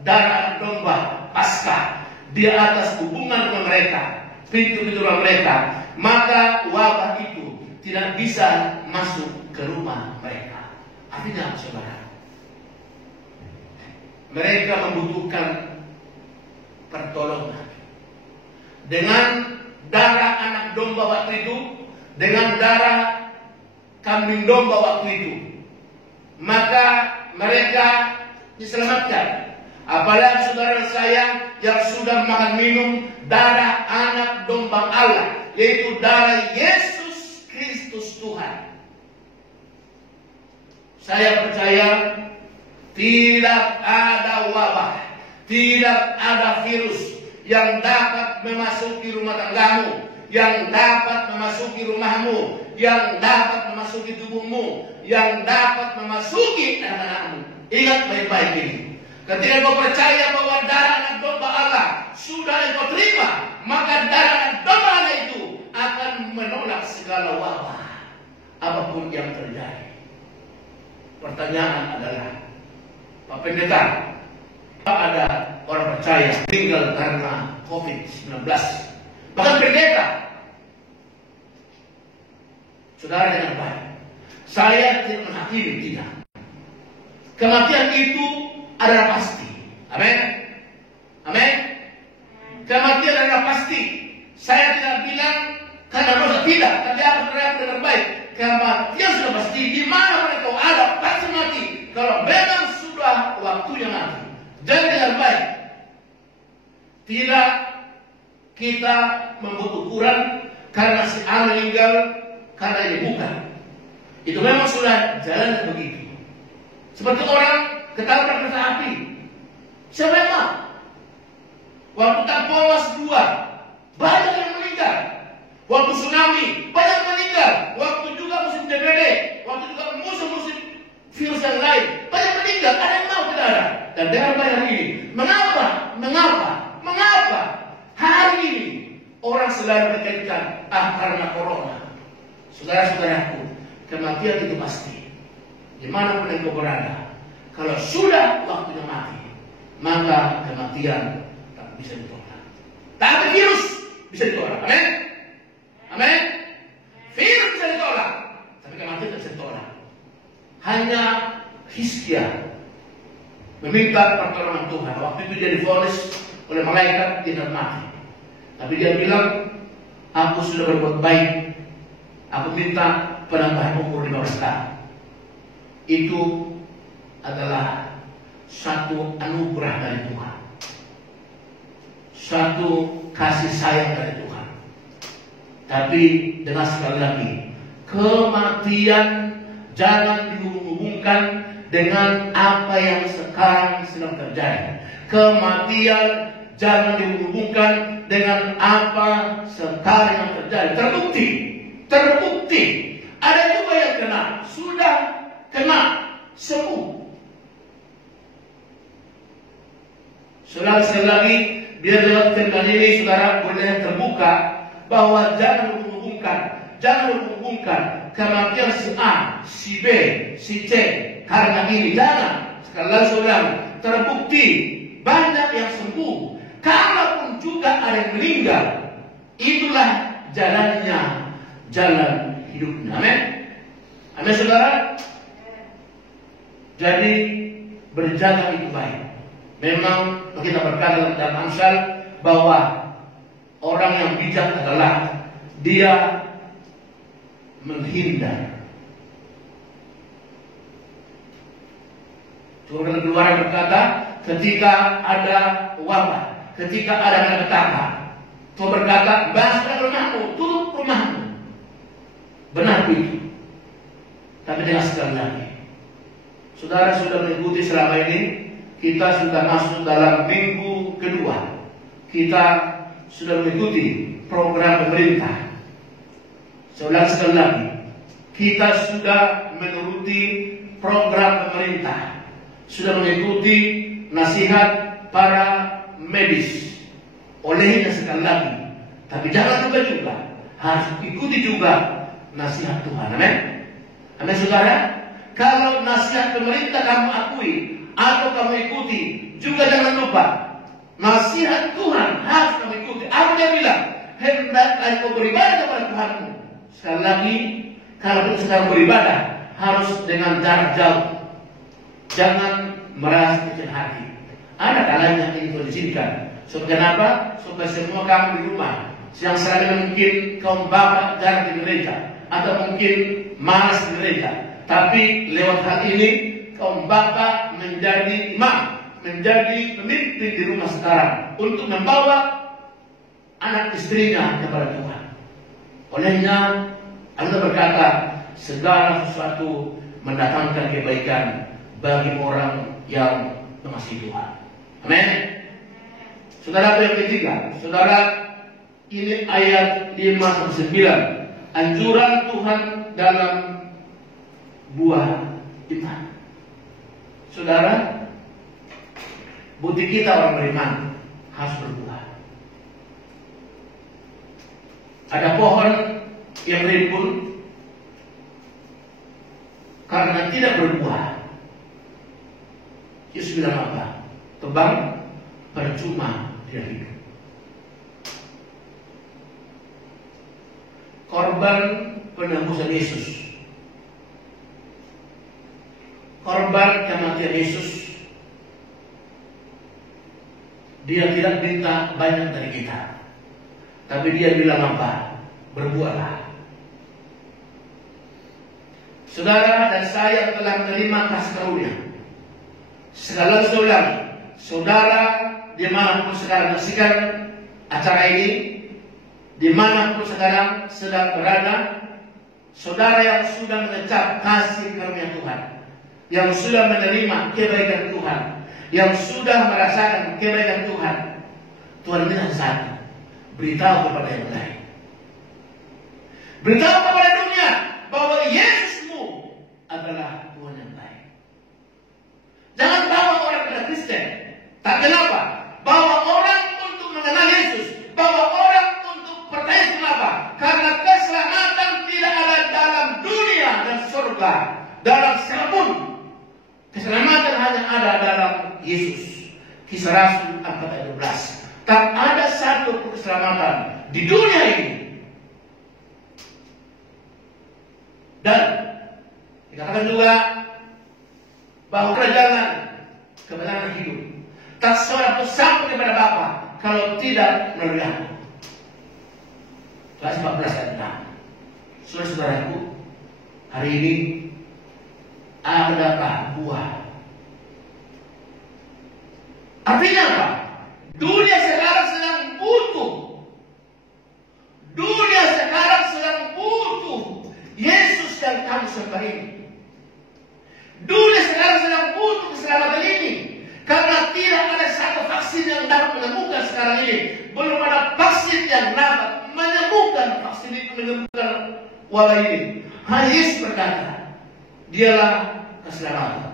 darah domba Paskah di atas hubungan rumah mereka, pintu-pintu rumah mereka, maka wabah itu tidak bisa masuk ke rumah mereka. Artinya, saudara, mereka membutuhkan pertolongan. Dengan darah anak domba waktu itu, dengan darah kambing domba waktu itu, maka mereka diselamatkan. Apalagi saudara saya yang sudah makan minum darah anak domba Allah, yaitu darah Yesus Kristus Tuhan. Saya percaya tidak ada wabah, tidak ada virus yang dapat memasuki rumah tanggamu, yang dapat memasuki rumahmu, yang dapat memasuki tubuhmu, yang dapat memasuki anak-anakmu. Ingat baik-baik ini. Ketika kau percaya bahwa darah anak domba Allah sudah kau terima, maka darah anak domba Allah itu akan menolak segala wabah, apapun yang terjadi. Pertanyaan adalah, Pak Pendeta, ada orang percaya tinggal karena COVID-19, bahkan pendeta. Saudara dengan baik, saya tidak menghakimi, tidak. Kematian itu adalah pasti. Amin. Amin. Kematian adalah pasti. Saya tidak bilang karena dosa, tidak. Tapi aku teriak dengan baik, kematian sudah pasti. Di mana mereka ada pasti mati. Kalau memang sudah waktunya mati. Dan dengan baik, tidak kita membuat ukuran karena si A meninggal karena ini, bukan. Itu memang sudah jalan begitu. Seperti orang ketabrak kereta api. Memang waktu Tampomas 2 banyak yang meninggal. Waktu tsunami banyak meninggal. Waktu juga musim DPD, waktu juga musim virus yang lain banyak meninggal. Ada yang mau, tidak ada. Dan dengan banyak hari ini, mengapa hari ini orang selalu mengkaitkan karena corona. Saudara-saudaraku, kematian itu pasti. Dimanapun engkau berada, kalau sudah waktunya mati, maka kematian tak bisa ditolak. Tapi virus bisa ditolak. Amin. Amin. Virus bisa ditolak, tapi kematian tidak bisa ditolak. Hanya Hizkia meminta pertolongan Tuhan. Waktu itu dia divonis oleh malaikat tidak mati, tapi dia bilang, aku sudah berbuat baik, aku minta penambahan umur 15 tahun. Itu adalah satu anugerah dari Tuhan, satu kasih sayang dari Tuhan. Tapi dengan sekali lagi, kematian jangan dihubungkan dengan apa yang sekarang sedang terjadi. Kematian jangan dihubungkan dengan apa sekarang yang terjadi. Terbukti. Ada juga yang sudah kena, sembuh. Sekali lagi, biar dalam cerita ini saudara boleh terbuka bahwa jangan menghubungkan kematian si A, si B, si C karena ini. Jangan. Sekali lagi saudara, terbukti banyak yang sembuh. Kalaupun juga ada yang meninggal, itulah jalan hidupnya. Amin. Amin saudara. Jadi berjaga itu baik. Memang kita berkata dalam Amsal bahwa orang yang bijak adalah dia menghindar. Surah Keluaran berkata, ketika ada wabah, ketika ada malapetaka, Tuhan berkata, basuhlah rumahmu, tutup rumahmu. Benar itu. Tapi dengan sekali lagi, saudara sudah mengikuti selama ini, kita sudah masuk dalam minggu kedua. Kita sudah mengikuti program pemerintah. Saya ulang sekali lagi, kita sudah menuruti program pemerintah, sudah mengikuti nasihat para medis. Olehnya sekali lagi, tapi jangan juga harus ikuti juga nasihat Tuhan. Amin. Amin saudara. Kalau nasihat pemerintah kamu akui atau kamu ikuti, juga jangan lupa nasihat Tuhan harus kamu ikuti. Apa dia bilang? Hendaklah engkau beribadah kepada Tuhanmu. Sekali lagi, kalau kita sedang beribadah harus dengan jarak jauh. Jangan merasa kecil hati. Ada kalanya itu diizinkan. Supaya apa? Supaya semua kamu di rumah yang selama mungkin kaum bapak jarang di gereja atau mungkin malas di gereja, tapi lewat hal ini kaum bapak menjadi imam, menjadi pemimpin di rumah sekarang untuk membawa anak istrinya kepada Tuhan. Olehnya Allah berkata, segala sesuatu mendatangkan kebaikan bagi orang yang mengasihi Tuhan. Amin. Saudara yang ketiga, saudara, ini ayat 5-9, anjuran Tuhan dalam buah iman. Saudara, bukti kita orang beriman harus berbuah. Ada pohon yang rimbun karena tidak berbuah. Yesus bilang apa? Tebang percuma dia hidup. Korban penebusan Yesus, korban kematian Yesus, dia tidak minta banyak dari kita, tapi dia bilang apa? Berbuatlah. Saudara dan saya telah menerima kasih karunia. Sekali lagi saya ulangi, saudara dimanapun sekarang menyaksikan acara ini, dimanapun sekarang sedang berada, saudara yang sudah mengecap kasih karunia Tuhan, yang sudah menerima kebaikan Tuhan, yang sudah merasakan kebaikan Tuhan, Tuhan bilang satu, beritahu kepada yang lain, beritahu kepada dunia bahwa Yesusmu adalah Tuhan yang baik. Jangan bawa orang kepada Kristen. Tak kenapa? Bawa orang untuk mengenal Yesus, bawa orang untuk percaya. Kenapa? Karena keselamatan tidak ada dalam dunia dan surga, dalam siapapun. Keselamatan hanya ada dalam Yesus. Kisah Rasul 4:12. Tak ada satu keselamatan di dunia ini. Dan dikatakan juga bahwa kerajaan kebenaran hidup tak seorang pun sampai kepada Bapa kalau tidak melalui Aku. Ayat 14 ayat 6. Saudara-saudaraku, hari ini adakah buah? Artinya apa? Dunia sekarang sedang butuh. Dunia sekarang sedang butuh Yesus yang kami sembah ini. Dunia sekarang sedang butuh keselamatan ini. Karena tidak ada satu vaksin yang dapat menemukan sekarang ini. Belum ada vaksin yang dapat menyembuhkan vaksin itu, menyembuhkan wabah ini. Hanya Yesus berkata, dialah keselamatan.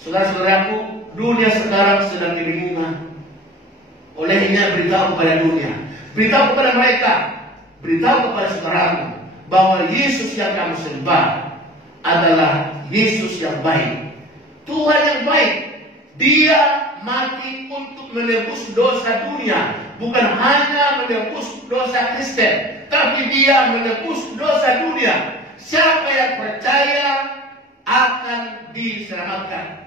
Saudara-saudaraku, dunia sekarang sedang kebingungan. Olehnya beritahu kepada dunia, beritahu kepada mereka, beritahu kepada saudaramu bahwa Yesus yang kamu sembah adalah Yesus yang baik, Tuhan yang baik. Dia mati untuk menebus dosa dunia, bukan hanya menebus dosa Kristen, tapi dia menebus dosa dunia. Siapa yang percaya akan diselamatkan.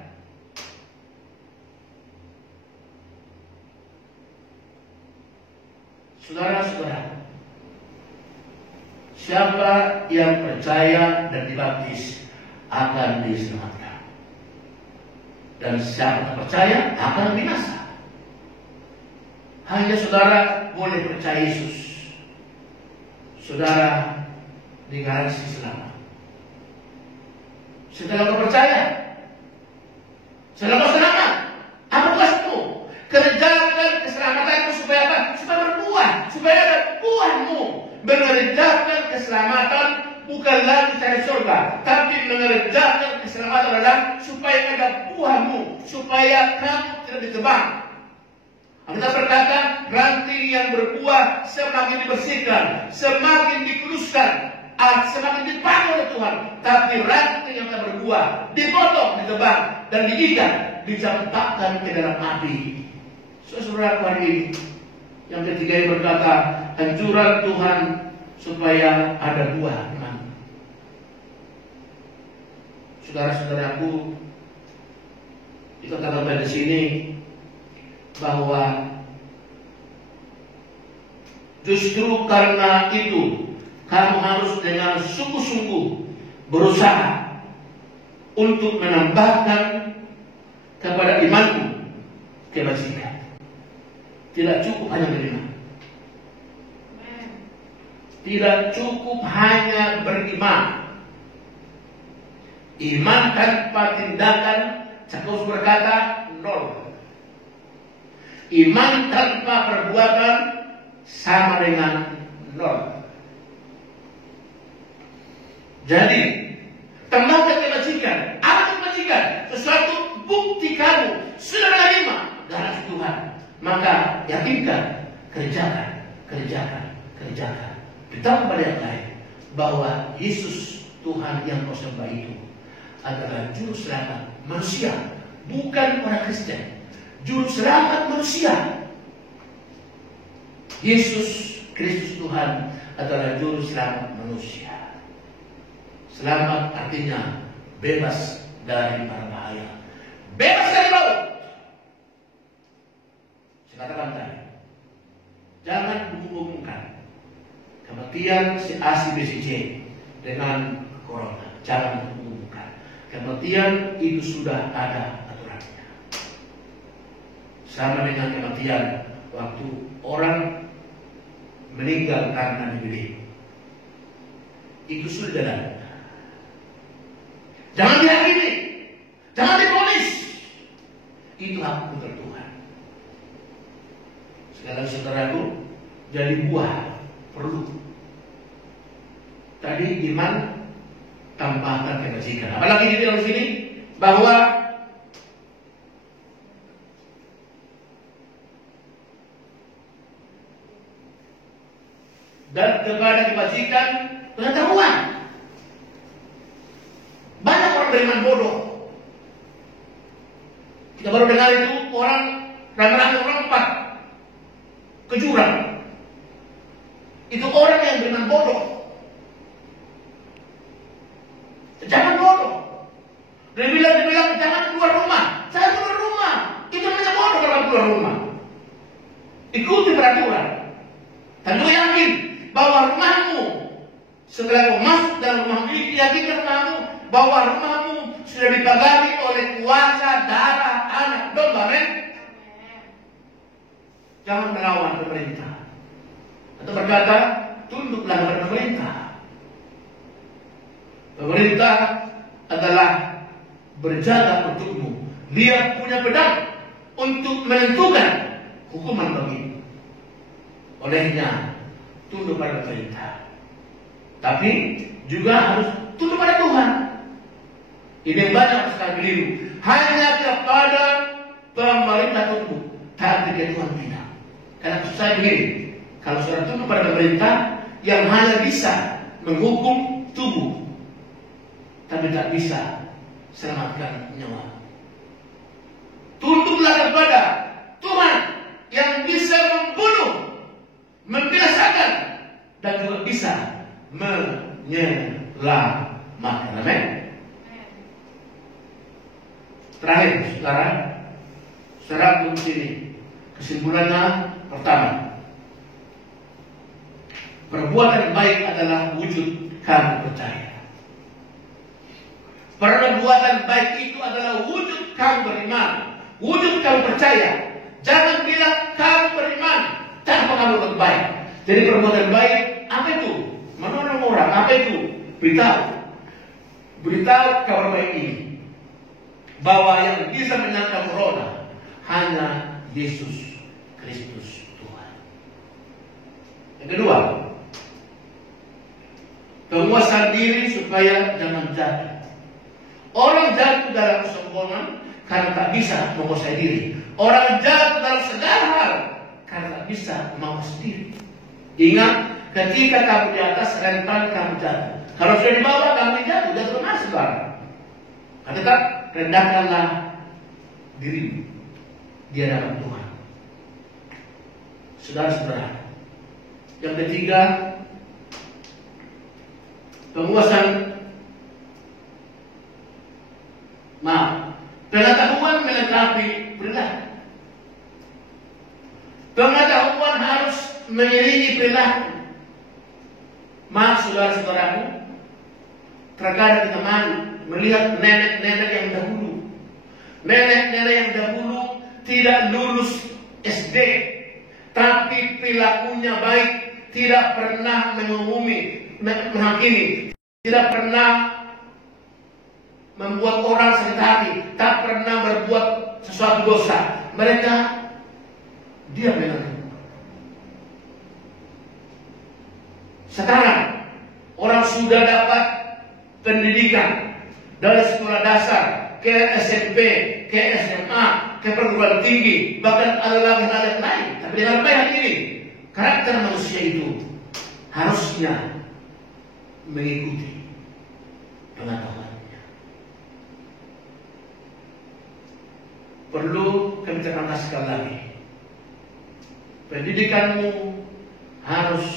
Saudara-saudara, siapa yang percaya dan dibaptis akan diselamatkan. Dan siapa yang percaya akan binasa. Hanya saudara boleh percaya Yesus, saudara digaransi selamat. Setelah kau percaya, setelah kau selamat, apa tugasmu? Kerjakan keselamatanmu supaya apa? Supaya berbuah, supaya ada buahmu. Mengerjakan keselamatan bukan lagi cari surga, tapi mengerjakan keselamatan adalah supaya ada buahmu, supaya kamu tidak ditebang. Kita berkata, ranting yang berbuah semakin dibersihkan, semakin dikuduskan. semakin dipakai oleh Tuhan. Tapi ranting yang tak berbuah dipotong, ditebang, dan diikat, dicampakkan ke dalam api. Saudara hari ini, yang ketiga yang berkata, anjuran Tuhan supaya ada buah iman. Saudara-saudaraku, kita katakan di sini bahwa justru karena itu kamu harus dengan sungguh-sungguh berusaha untuk menambahkan kepada imanmu kebajikan. Tidak cukup hanya beriman. Tidak cukup hanya beriman. Iman tanpa tindakan, Paulus berkata, nol. Iman tanpa perbuatan sama dengan nol. Jadi, tambahkan kebajikan. Apa kebajikan? Sesuatu bukti kamu sudah menerima garansi Tuhan. Maka yakinkan, kerjakan. Beritahu kepada yang lain bahwa Yesus Tuhan yang kau sembah itu adalah juru selamat manusia, bukan orang Kristen. Juru selamat manusia. Yesus Kristus Tuhan adalah juru selamat manusia. Selamat artinya bebas dari mara bahaya, bebas dari maut. Saya katakan tadi, jangan menghubungkan kematian si A, si B, si C dengan corona. Jangan menghubungkan. Kematian itu sudah ada aturannya. Sama dengan kematian waktu orang meninggal karena dibunuh. Itu sudah ada. Jangan dihakimi, jangan divonis. Itu hak putra Tuhan. Sekarang saudaraku, jadi buah perlu. Tadi iman tambahkan kebajikan. Apalagi dibilang di sini bahwa dan kepada kebajikan pengetahuan. Banyak orang beriman bodoh. Kita baru dengar itu orang ramai-ramai lompat ke jurang. Itu orang yang beriman bodoh. Jangan bodoh. Dia bilang jangan keluar rumah. Saya keluar rumah. Itu namanya bodoh kalau keluar rumah. Ikuti peraturan. Dan juga yakin bahwa rumahmu setelah kau masuk dalam rumahmu ini, yakinkan rumahmu bahwa rumahmu sudah dipagari oleh kuasa darah anak domba. Jangan melawan pemerintah atau berkata tunduklah kepada pemerintah. Pemerintah adalah berjaga untukmu. Dia punya pedang untuk menentukan hukuman bagimu. Olehnya tunduk pada pemerintah, tapi juga harus tunduk pada Tuhan. Ini yang banyak sekali keliru. Hanya kepada pemerintah tunduk, tapi ke Tuhan tidak. Karena saya begini, kalau saudara tunduk pada pemerintah yang hanya bisa menghukum tubuh, tapi tak bisa selamatkan nyawa. Tunduklah kepada Tuhan yang bisa membunuh, membinasakan, dan juga bisa menyelamatkan. Amin. Terakhir, saudara ini kesimpulannya pertama, perbuatan baik adalah wujud kamu percaya. Perbuatan baik itu adalah wujud kamu beriman, wujud kamu percaya. Jangan bilang kamu beriman tanpa kamu berbaik. Jadi perbuatan baik apa itu? Menolong orang, apa itu? Beritahu kabar baik ini, bahwa yang bisa menyangkal corona hanya Yesus Kristus Tuhan. Yang kedua, penguasaan diri supaya jangan jatuh. Orang jatuh dalam kesombongan karena tak bisa menguasai diri. Orang jatuh dalam segala hal karena tak bisa menguasai diri. Ingat, ketika kamu di atas, rentan kamu jatuh. Kalau sudah di bawah, kamu jatuh benar, saudara. Tetap rendahkanlah dirimu di hadapan Tuhan. Saudara-saudara, yang ketiga, pengetahuan melengkapi perilaku. Pengetahuan harus mengiringi perilaku. Maaf saudara-saudaraku, terkadang kita malu melihat nenek-nenek yang dahulu. Nenek-nenek yang dahulu tidak lulus SD, tapi perilakunya baik, tidak pernah menghakimi, tidak pernah membuat orang sakit hati, tak pernah berbuat sesuatu dosa. Mereka diam dengan. Sekarang orang sudah dapat pendidikan dari sekolah dasar ke SMP, ke SMA, ke perguruan tinggi, bahkan ada lagi hal yang lain. Tapi dengan baik ini, karakter manusia itu harusnya mengikuti pengetahuannya. Perlu kami tekankan sekali lagi, pendidikanmu harus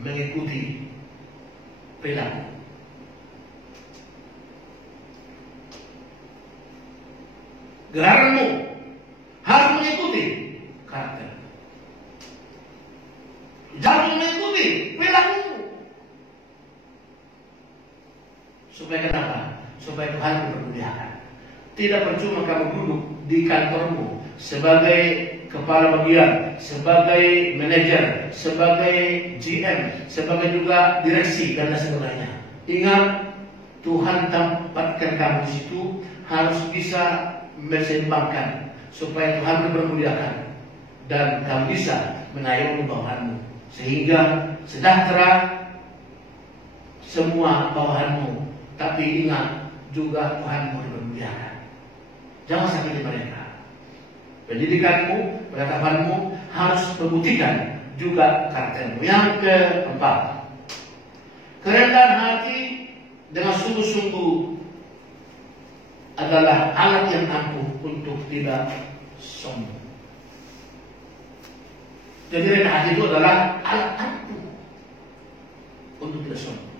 mengikuti perilaku. Gelaranmu harus mengikuti karakter. Jangan mengikuti perilaku. Supaya kenapa? Supaya Tuhan dipermuliakan. Tidak percuma kamu duduk di kantormu sebagai kepala bagian, sebagai manajer, sebagai GM, sebagai juga direksi dan sebagainya. Ingat, Tuhan tempatkan kamu di situ harus bisa menseimbangkan supaya Tuhan dipermuliakan dan kamu bisa mengayomi bawahanmu sehingga sejahtera semua bawahanmu. Tapi ingat juga Tuhan mau dipermuliakan. Jangan sakiti mereka. Pendidikanmu, pengetahuanmu harus membuktikan juga karaktermu. Yang keempat, kerendahan hati dengan sungguh-sungguh adalah alat yang ampuh untuk tidak sombong. Jadi rendah hati itu adalah alat ampuh untuk tidak sombong.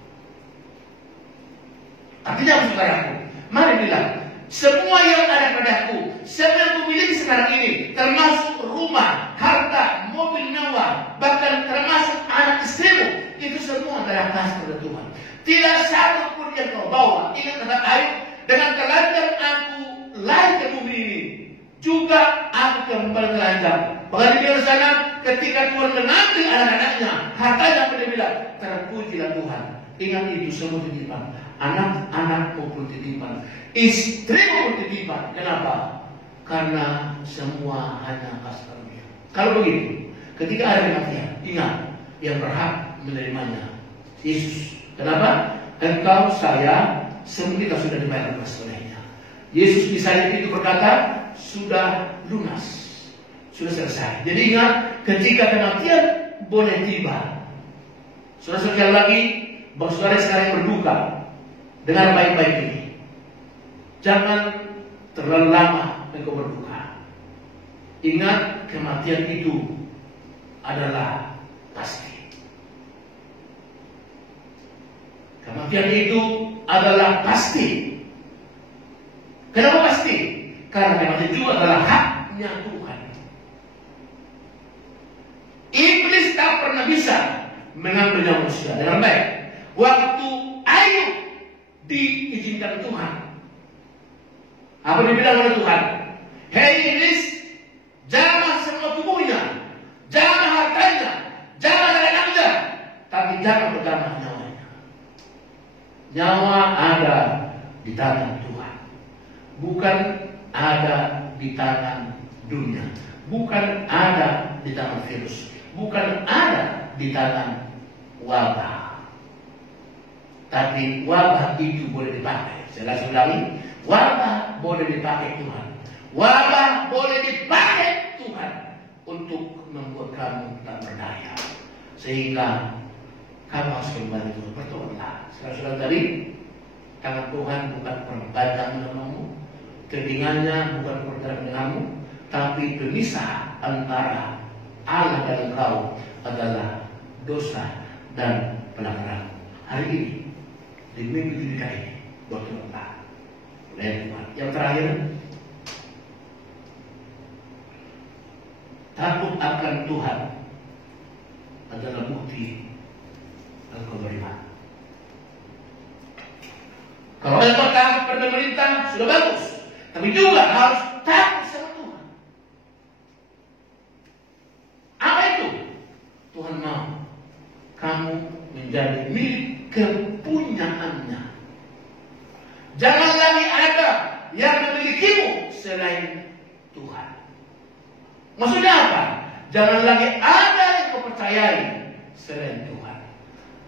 Artinya saudaraku, mari bilang, semua yang ada padaku, semua yang kumiliki sekarang ini, termasuk rumah, harta, mobil mewah, bahkan termasuk anak istrimu, itu semua adalah kasih dari Tuhan. Tidak satu pun yang kau bawa. Ingat kata Ayub, dengan telanjang aku lari ke bumi ini, juga aku kembali telanjang. Bahkan di sana, ketika Tuhan mengambil anak-anaknya, hartanya pada bilang, terpujilah Tuhan. Ingat itu semua titipan. Anak-anak maupun titipan, istri maupun titipan. Kenapa? Karena semua hanya kasih karunia. Kalau begitu, ketika ada kematian, ingat yang berhak menerimanya Yesus. Kenapa? Engkau, saya, semua kita sudah dibayar olehnya. Yesus misalnya itu berkata, sudah lunas, sudah selesai. Jadi ingat, ketika kematian boleh tiba. Saudara sekali lagi, bang saudara sekarang berduka. Dengar baik-baik ini. Jangan terlalu lama engkau berduka. Ingat, kematian itu adalah pasti. Kematian itu adalah pasti. Kenapa pasti? Karena kematian itu adalah haknya Tuhan. Iblis tak pernah bisa mengambil nyawa manusia. Dengan baik, waktu Ayub diizinkan Tuhan, apa dibilang oleh Tuhan? Hei iblis, jangan semua tubuhnya, jangan hartanya, jangan anaknya, tapi jangan pegang nyawanya. Nyawa ada di tangan Tuhan, bukan ada di tangan dunia, bukan ada di tangan virus, bukan ada di tangan wabah. Tapi wabah itu boleh dipakai. Saya ulangi, wabah boleh dipakai Tuhan. Wabah boleh dipakai Tuhan untuk membuat kamu tak berdaya. Sehingga kamu harus kembali Tuhan. Bertobatlah. Saudara-saudara tadi, tangan Tuhan bukan perbandang denganmu, telinganya bukan perbandang denganmu, tapi pemisah antara Allah dan engkau adalah dosa dan pelanggaran. Hari ini, di minggu ketiga ini, bertobatlah. Oleh Tuhan. Yang terakhir, takut akan Tuhan adalah bukti engkau beriman. Kalau engkau takut pada pemerintah, sudah bagus. Tapi juga harus takut sama Tuhan. Apa itu? Tuhan mau kamu menjadi milik kepunyaannya. Jangan lagi ada yang memilikimu selain Tuhan. Maksudnya apa? Jangan lagi ada yang kau percayai selain Tuhan.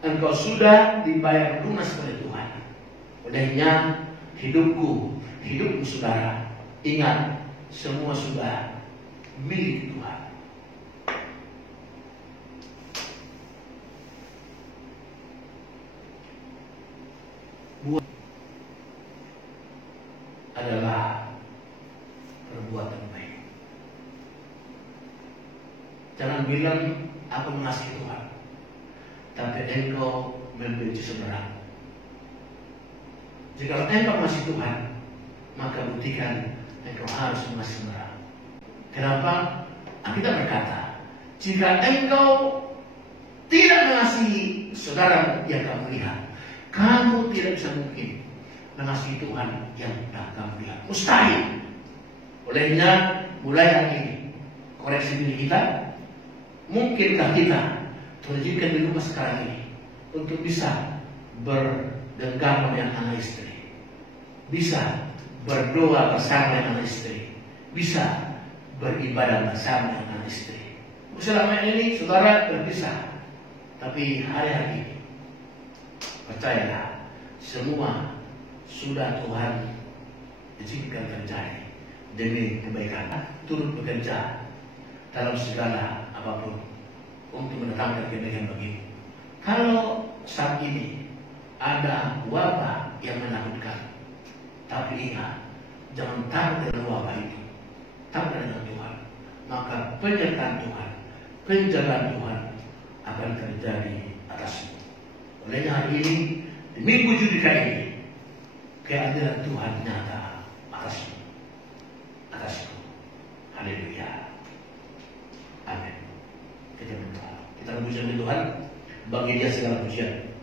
Engkau sudah dibayar lunas oleh Tuhan. Olehnya hidupku, hidupmu saudara, ingat semua sudah milik Tuhan. Buat adalah perbuatan baik. Jangan bilang aku mengasihi Tuhan, tapi engkau membenci saudara. Jika engkau mengasihi Tuhan, maka buktikan engkau harus mengasihi saudara. Kenapa? Kita berkata, jika engkau tidak mengasihi saudara yang kamu lihat, kamu tidak bisa mungkin mengasihi Tuhan yang tak kamu lihat. Mustahil. Olehnya, mulai hari ini, koreksi diri kita. Mungkinkah kita terjadikan di rumah sekarang ini untuk bisa bergenggaman dengan anak istri, bisa berdoa bersama dengan anak istri, bisa beribadah bersama dengan anak istri. Selama ini saudara berpisah, tapi hari-hari ini percayalah, semua sudah Tuhan izinkan terjadi demi kebaikan. Turut bekerja dalam segala apapun untuk mendatangkan kebaikan bagimu. Kalau saat ini ada wabah yang menakutkan, tapi ingat, jangan takut dengan wabah itu, takut dengan Tuhan. Maka penyertaan Tuhan, penjagaan Tuhan akan terjadi atasmu. Olehnya hari ini, di minggu Judika ini, kehadiran Tuhan nyata atasmu. Haleluya. Amin. Kita berdoa. Kita memuji Tuhan, bagi Dia segala pujian.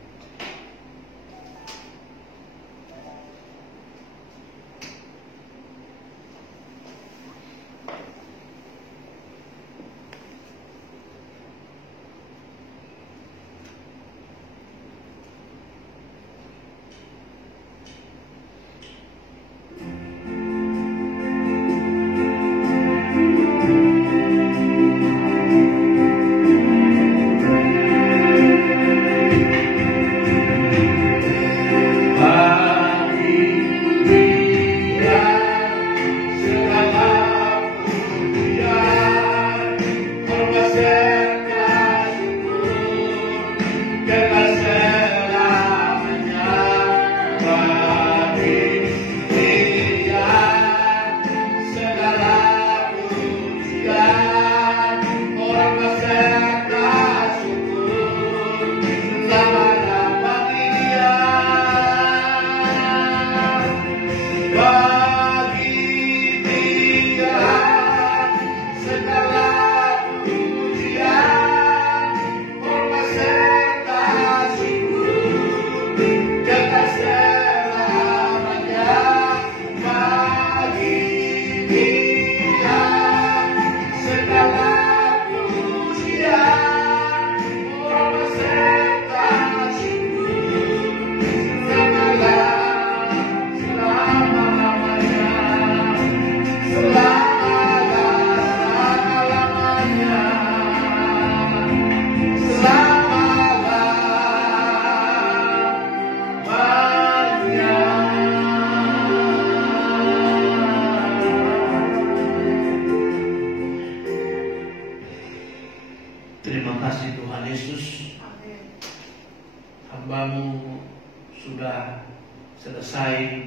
selesai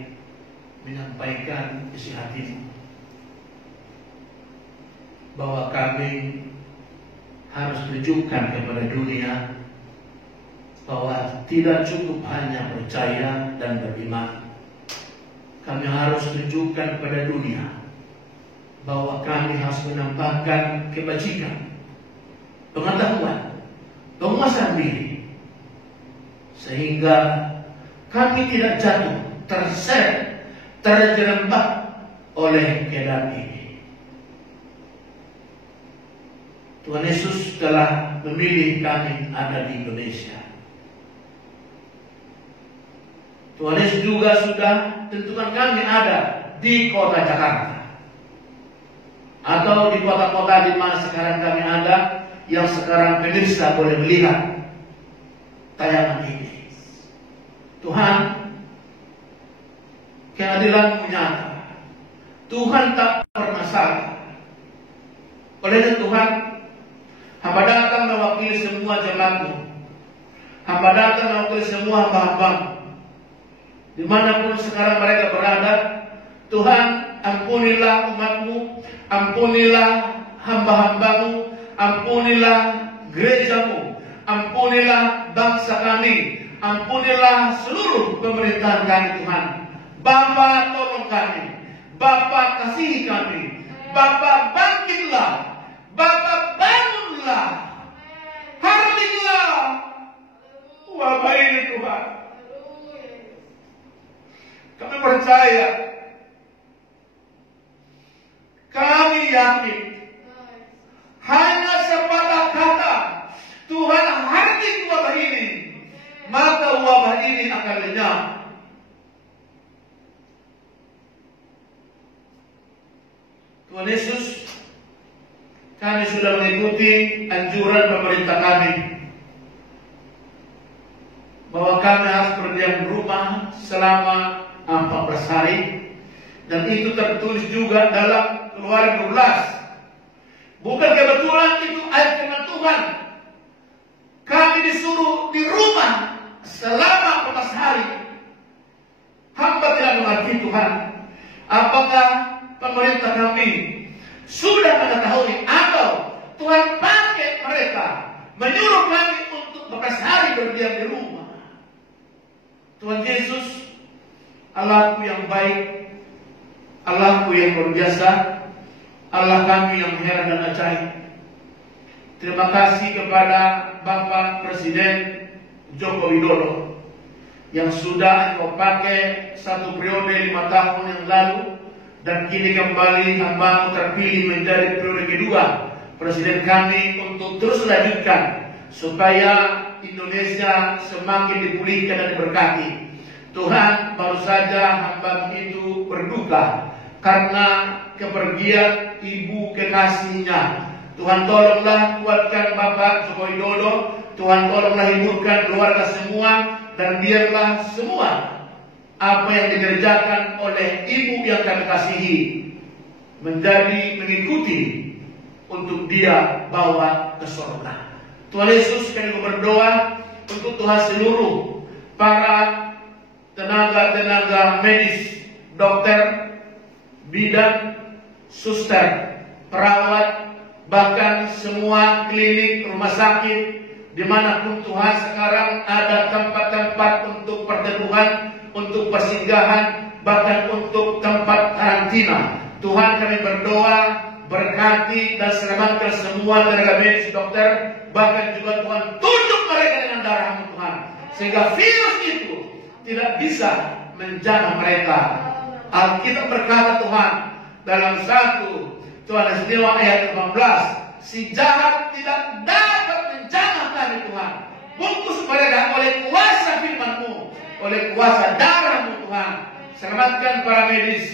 menyampaikan isi hatimu, bahwa kami harus tunjukkan kepada dunia bahwa tidak cukup hanya percaya dan beriman. Kami harus tunjukkan kepada dunia bahwa kami harus menambahkan kebajikan, pengetahuan, penguasaan diri, sehingga kami tidak jatuh, terseret, terjerembab oleh keadaan ini. Tuhan Yesus telah memilih kami ada di Indonesia. Tuhan Yesus juga sudah tentukan kami ada di kota Jakarta, atau di kota-kota di mana sekarang kami ada, yang sekarang pemirsa boleh melihat tayangan ini. Tuhan, keadilan-Mu nyata. Tuhan tak pernah salah. Oleh itu Tuhan, hamba datang mewakili semua jemaat-Mu. Hamba datang mewakili semua hamba-hamba-Mu. Dimanapun sekarang mereka berada, Tuhan, ampunilah umat-Mu, ampunilah hamba-hamba-Mu, ampunilah gereja-Mu, ampunilah bangsa kami, ampunilah seluruh pemerintahan kami Tuhan. Bapa, tolong kami, Bapa kasihi kami, Bapa bangkitlah, Bapa bangunlah, hardilah wabah ini Tuhan. Kami percaya, kami yakin, hanya sepatah kata Tuhan hardik wabah ini, maka wabah ini akan lenyap. Tuhan Yesus, kami sudah mengikuti anjuran pemerintah kami bahwa kami harus berdiam di rumah selama 14 hari, dan itu tertulis juga dalam Keluaran 12. Bukan kebetulan, itu ayat firman Tuhan. Kami disuruh di rumah selama 14 hari. Hamba tidak mengerti Tuhan, apakah pemerintah kami sudah mengetahui atau Tuhan pakai mereka menyuruh kami untuk 14 hari berdiam di rumah. Tuhan Yesus, Allahku yang baik, Allahku yang luar biasa, Allah kami yang heran dan ajaib. Terima kasih kepada Bapak Presiden Joko Widodo yang sudah Engkau pakai satu periode 5 tahun yang lalu, dan kini kembali hamba-Mu terpilih menjadi periode kedua Presiden kami untuk terus lanjutkan supaya Indonesia semakin dipulihkan dan diberkati. Tuhan, baru saja hamba-Mu itu berduka karena kepergian ibu kekasihnya. Tuhan, tolonglah kuatkan Bapak Joko Widodo. Tuhan, tolonglah hiburkan keluarga semua, dan biarlah semua apa yang dikerjakan oleh ibu yang kami kasihi menjadi mengikuti untuk dia bawa ke surga. Tuhan Yesus, kami berdoa untuk Tuhan seluruh para tenaga-tenaga medis, dokter, bidan, suster, perawat, bahkan semua klinik, rumah sakit, dimanapun Tuhan sekarang ada tempat-tempat untuk pertemuan, untuk persinggahan, bahkan untuk tempat karantina. Tuhan, kami berdoa, berkati dan selamatkan semua tenaga medis, dokter, bahkan juga Tuhan tunjuk mereka dengan darah-Mu Tuhan, sehingga virus itu tidak bisa menjamah mereka. Alkitab berkata Tuhan dalam 1 Yohanes 5 ayat 18, si jahat tidak dapat menjamah kami Tuhan. Bungkus mereka oleh kuasa firman-Mu, oleh kuasa darah-Mu Tuhan. Selamatkan para medis,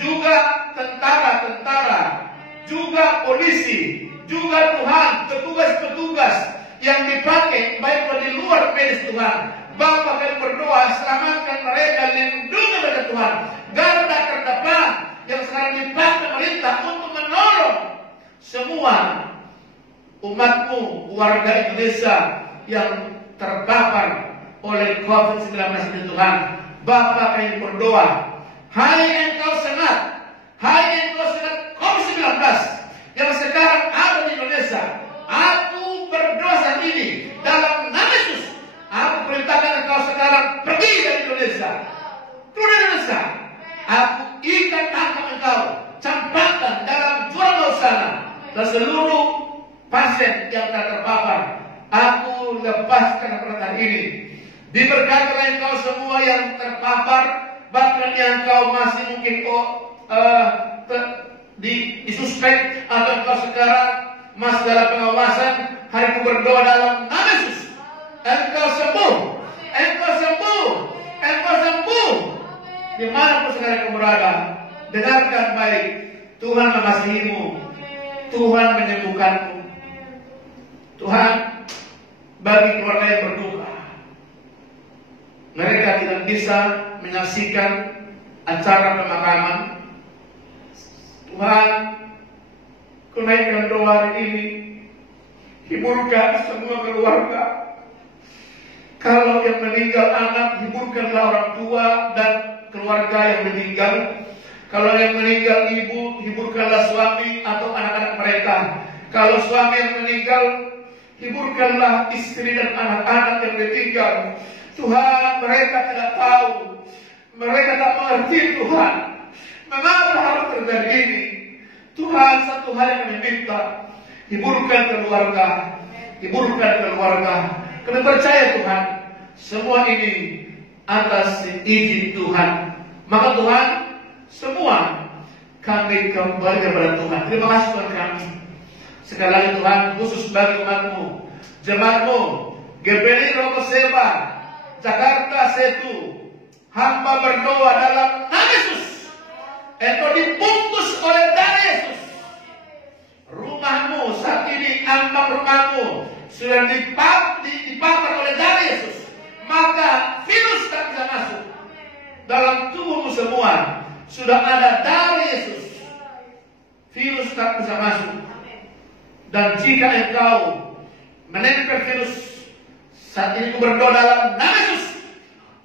juga tentara-tentara, juga polisi, juga Tuhan petugas-petugas yang dipakai baik di luar medis Tuhan. Bapa, kami berdoa, selamatkan mereka, lindungi mereka Tuhan. Garda terdepan yang sekarang dipakai pemerintah untuk menolong semua umat-Mu, warga Indonesia yang terpapar oleh COVID-19 ini Tuhan. Bapa kami berdoa, hai engkau senat, hai engkau senat COVID-19 yang sekarang ada di Indonesia, aku berdoa saat ini dalam nama Yesus, aku perintahkan engkau sekarang pergi dari Indonesia, keluar dari Indonesia. Aku ikat tangan engkau, campakkan dalam jurang laut sana, dan seluruh pasien yang terpapar, aku lepaskan perintah ini. Diberkatilah engkau semua yang terpapar, bahkan yang engkau masih mungkin disuspek atau engkau sekarang masih dalam pengawasan. Hari ini berdoa dalam nama Yesus, engkau sembuh, engkau sembuh, engkau sembuh. Dimanapun sekarang engkau berada, dengarkan baik. Tuhan mengasihimu, Tuhan menyembuhkanmu. Tuhan, bagi keluarga yang berduka, mereka tidak bisa menyaksikan acara pemakaman. Tuhan, kunaikan doa hari ini, hiburkan semua keluarga. Kalau yang meninggal anak, hiburkanlah orang tua dan keluarga yang meninggal. Kalau yang meninggal ibu, hiburkanlah suami atau anak-anak mereka. Kalau suami yang meninggal, hiburkanlah istri dan anak-anak yang meninggal. Tuhan, mereka tidak tahu, mereka tak mengerti Tuhan, mengapa harus terjadi ini. Tuhan, satu hal yang kami minta, hiburkan keluarga, hiburkan keluarga. Kami percaya Tuhan, semua ini atas izin Tuhan. Maka Tuhan, semua kami kembali kepada Tuhan. Terima kasih Tuhan kami. Sekali lagi Tuhan, khusus bagi umatmu, jemaatmu, GPI Rogo Seba, Jakarta Setu, hamba berdoa dalam nama Yesus. Engkau dibungkus oleh darah Yesus. Rumahmu saat ini, ambang rumahmu sudah dipapar oleh darah Yesus. Maka virus tak bisa masuk dalam tubuhmu semua. Sudah ada darah Yesus, virus tak bisa masuk. Dan jika engkau menempel virus, saat ini aku berdoa dalam nama Yesus,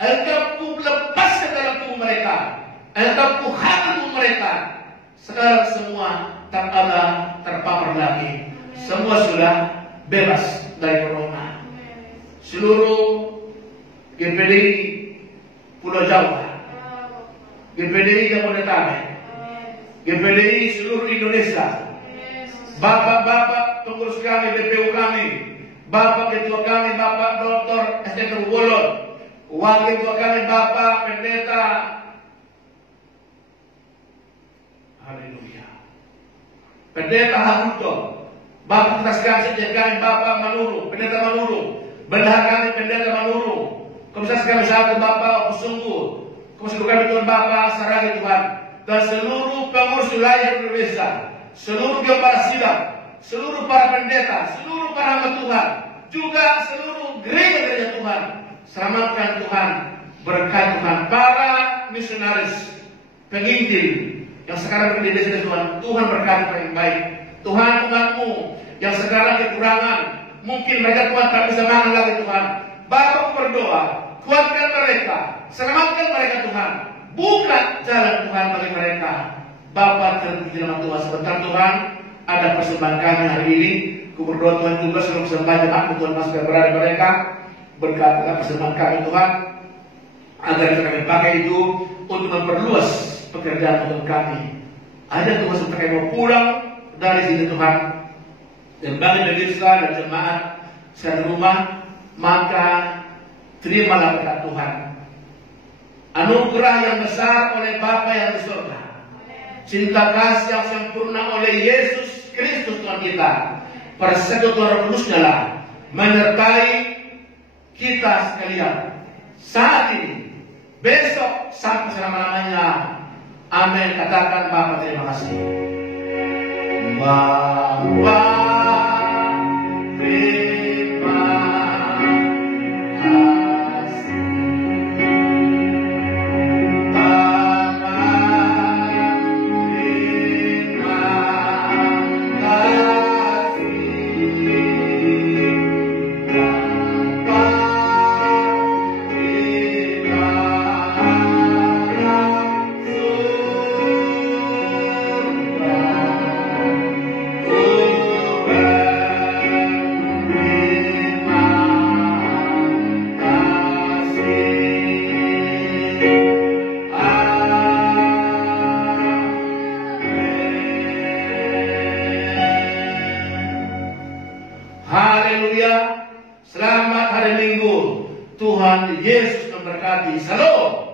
engkau lepaskan dalam tubuh mereka, engkau hantam tubuh mereka. Sekarang semua tak ada terpapar lagi, semua sudah bebas dari corona. Seluruh GPDI Pulau Jawa, GPDI Jabodetabek, GPDI seluruh Indonesia, Bapak-bapak pengurus kami, BPU kami, Bapak ketua kami, Bapak Dr. Esther Wolon, wakil ketua kami, Bapak Pendeta, haleluya, Pendeta Habuto, Bapak ketua kami, kami, Bapak Manuru, Pendeta Manuru, bendahara kami, Pendeta Manuru, Komisaris kami satu, Bapak Pusunggu, Komisaris kami Tuhan Bapak Saragi Tuhan, dan seluruh pengurus wilayah Indonesia, seluruh para sidang, seluruh para pendeta, seluruh para hamba Tuhan, juga seluruh gereja-gereja Tuhan. Selamatkan Tuhan, berkat Tuhan, para misionaris, penginjil yang sekarang di desa Tuhan. Tuhan berkati yang baik. Tuhan, umatmu yang sekarang kekurangan, mungkin mereka Tuhan tak bisa makan lagi Tuhan. Bapak berdoa, kuatkan mereka, selamatkan mereka Tuhan. Buka jalan Tuhan bagi mereka. Bapak terpuji nama Tuhan. Sebentar Tuhan, ada persembahan kami hari ini. Ku berdoa Tuhan juga seluruh persembahan jemaatmu Tuhan masih berada mereka. Berkatlah persembahan kami Tuhan, agar kami pakai itu untuk memperluas pekerjaan Tuhan kami. Ada Tuhan seperti kami mau pulang dari sini Tuhan, dan bagi pemirsa dan jemaat satu rumah, maka terimalah berkat Tuhan. Anugerah yang besar oleh Bapa yang di surga, cinta kasih yang sempurna oleh Yesus Kristus Tuhan kita, persekutuan Roh Kudus adalah menyertai kita sekalian saat ini, besok sampai selama-lamanya. Amin. Katakan Bapa terima kasih. Bapa terima kasih. Yesus memberkati. Salam.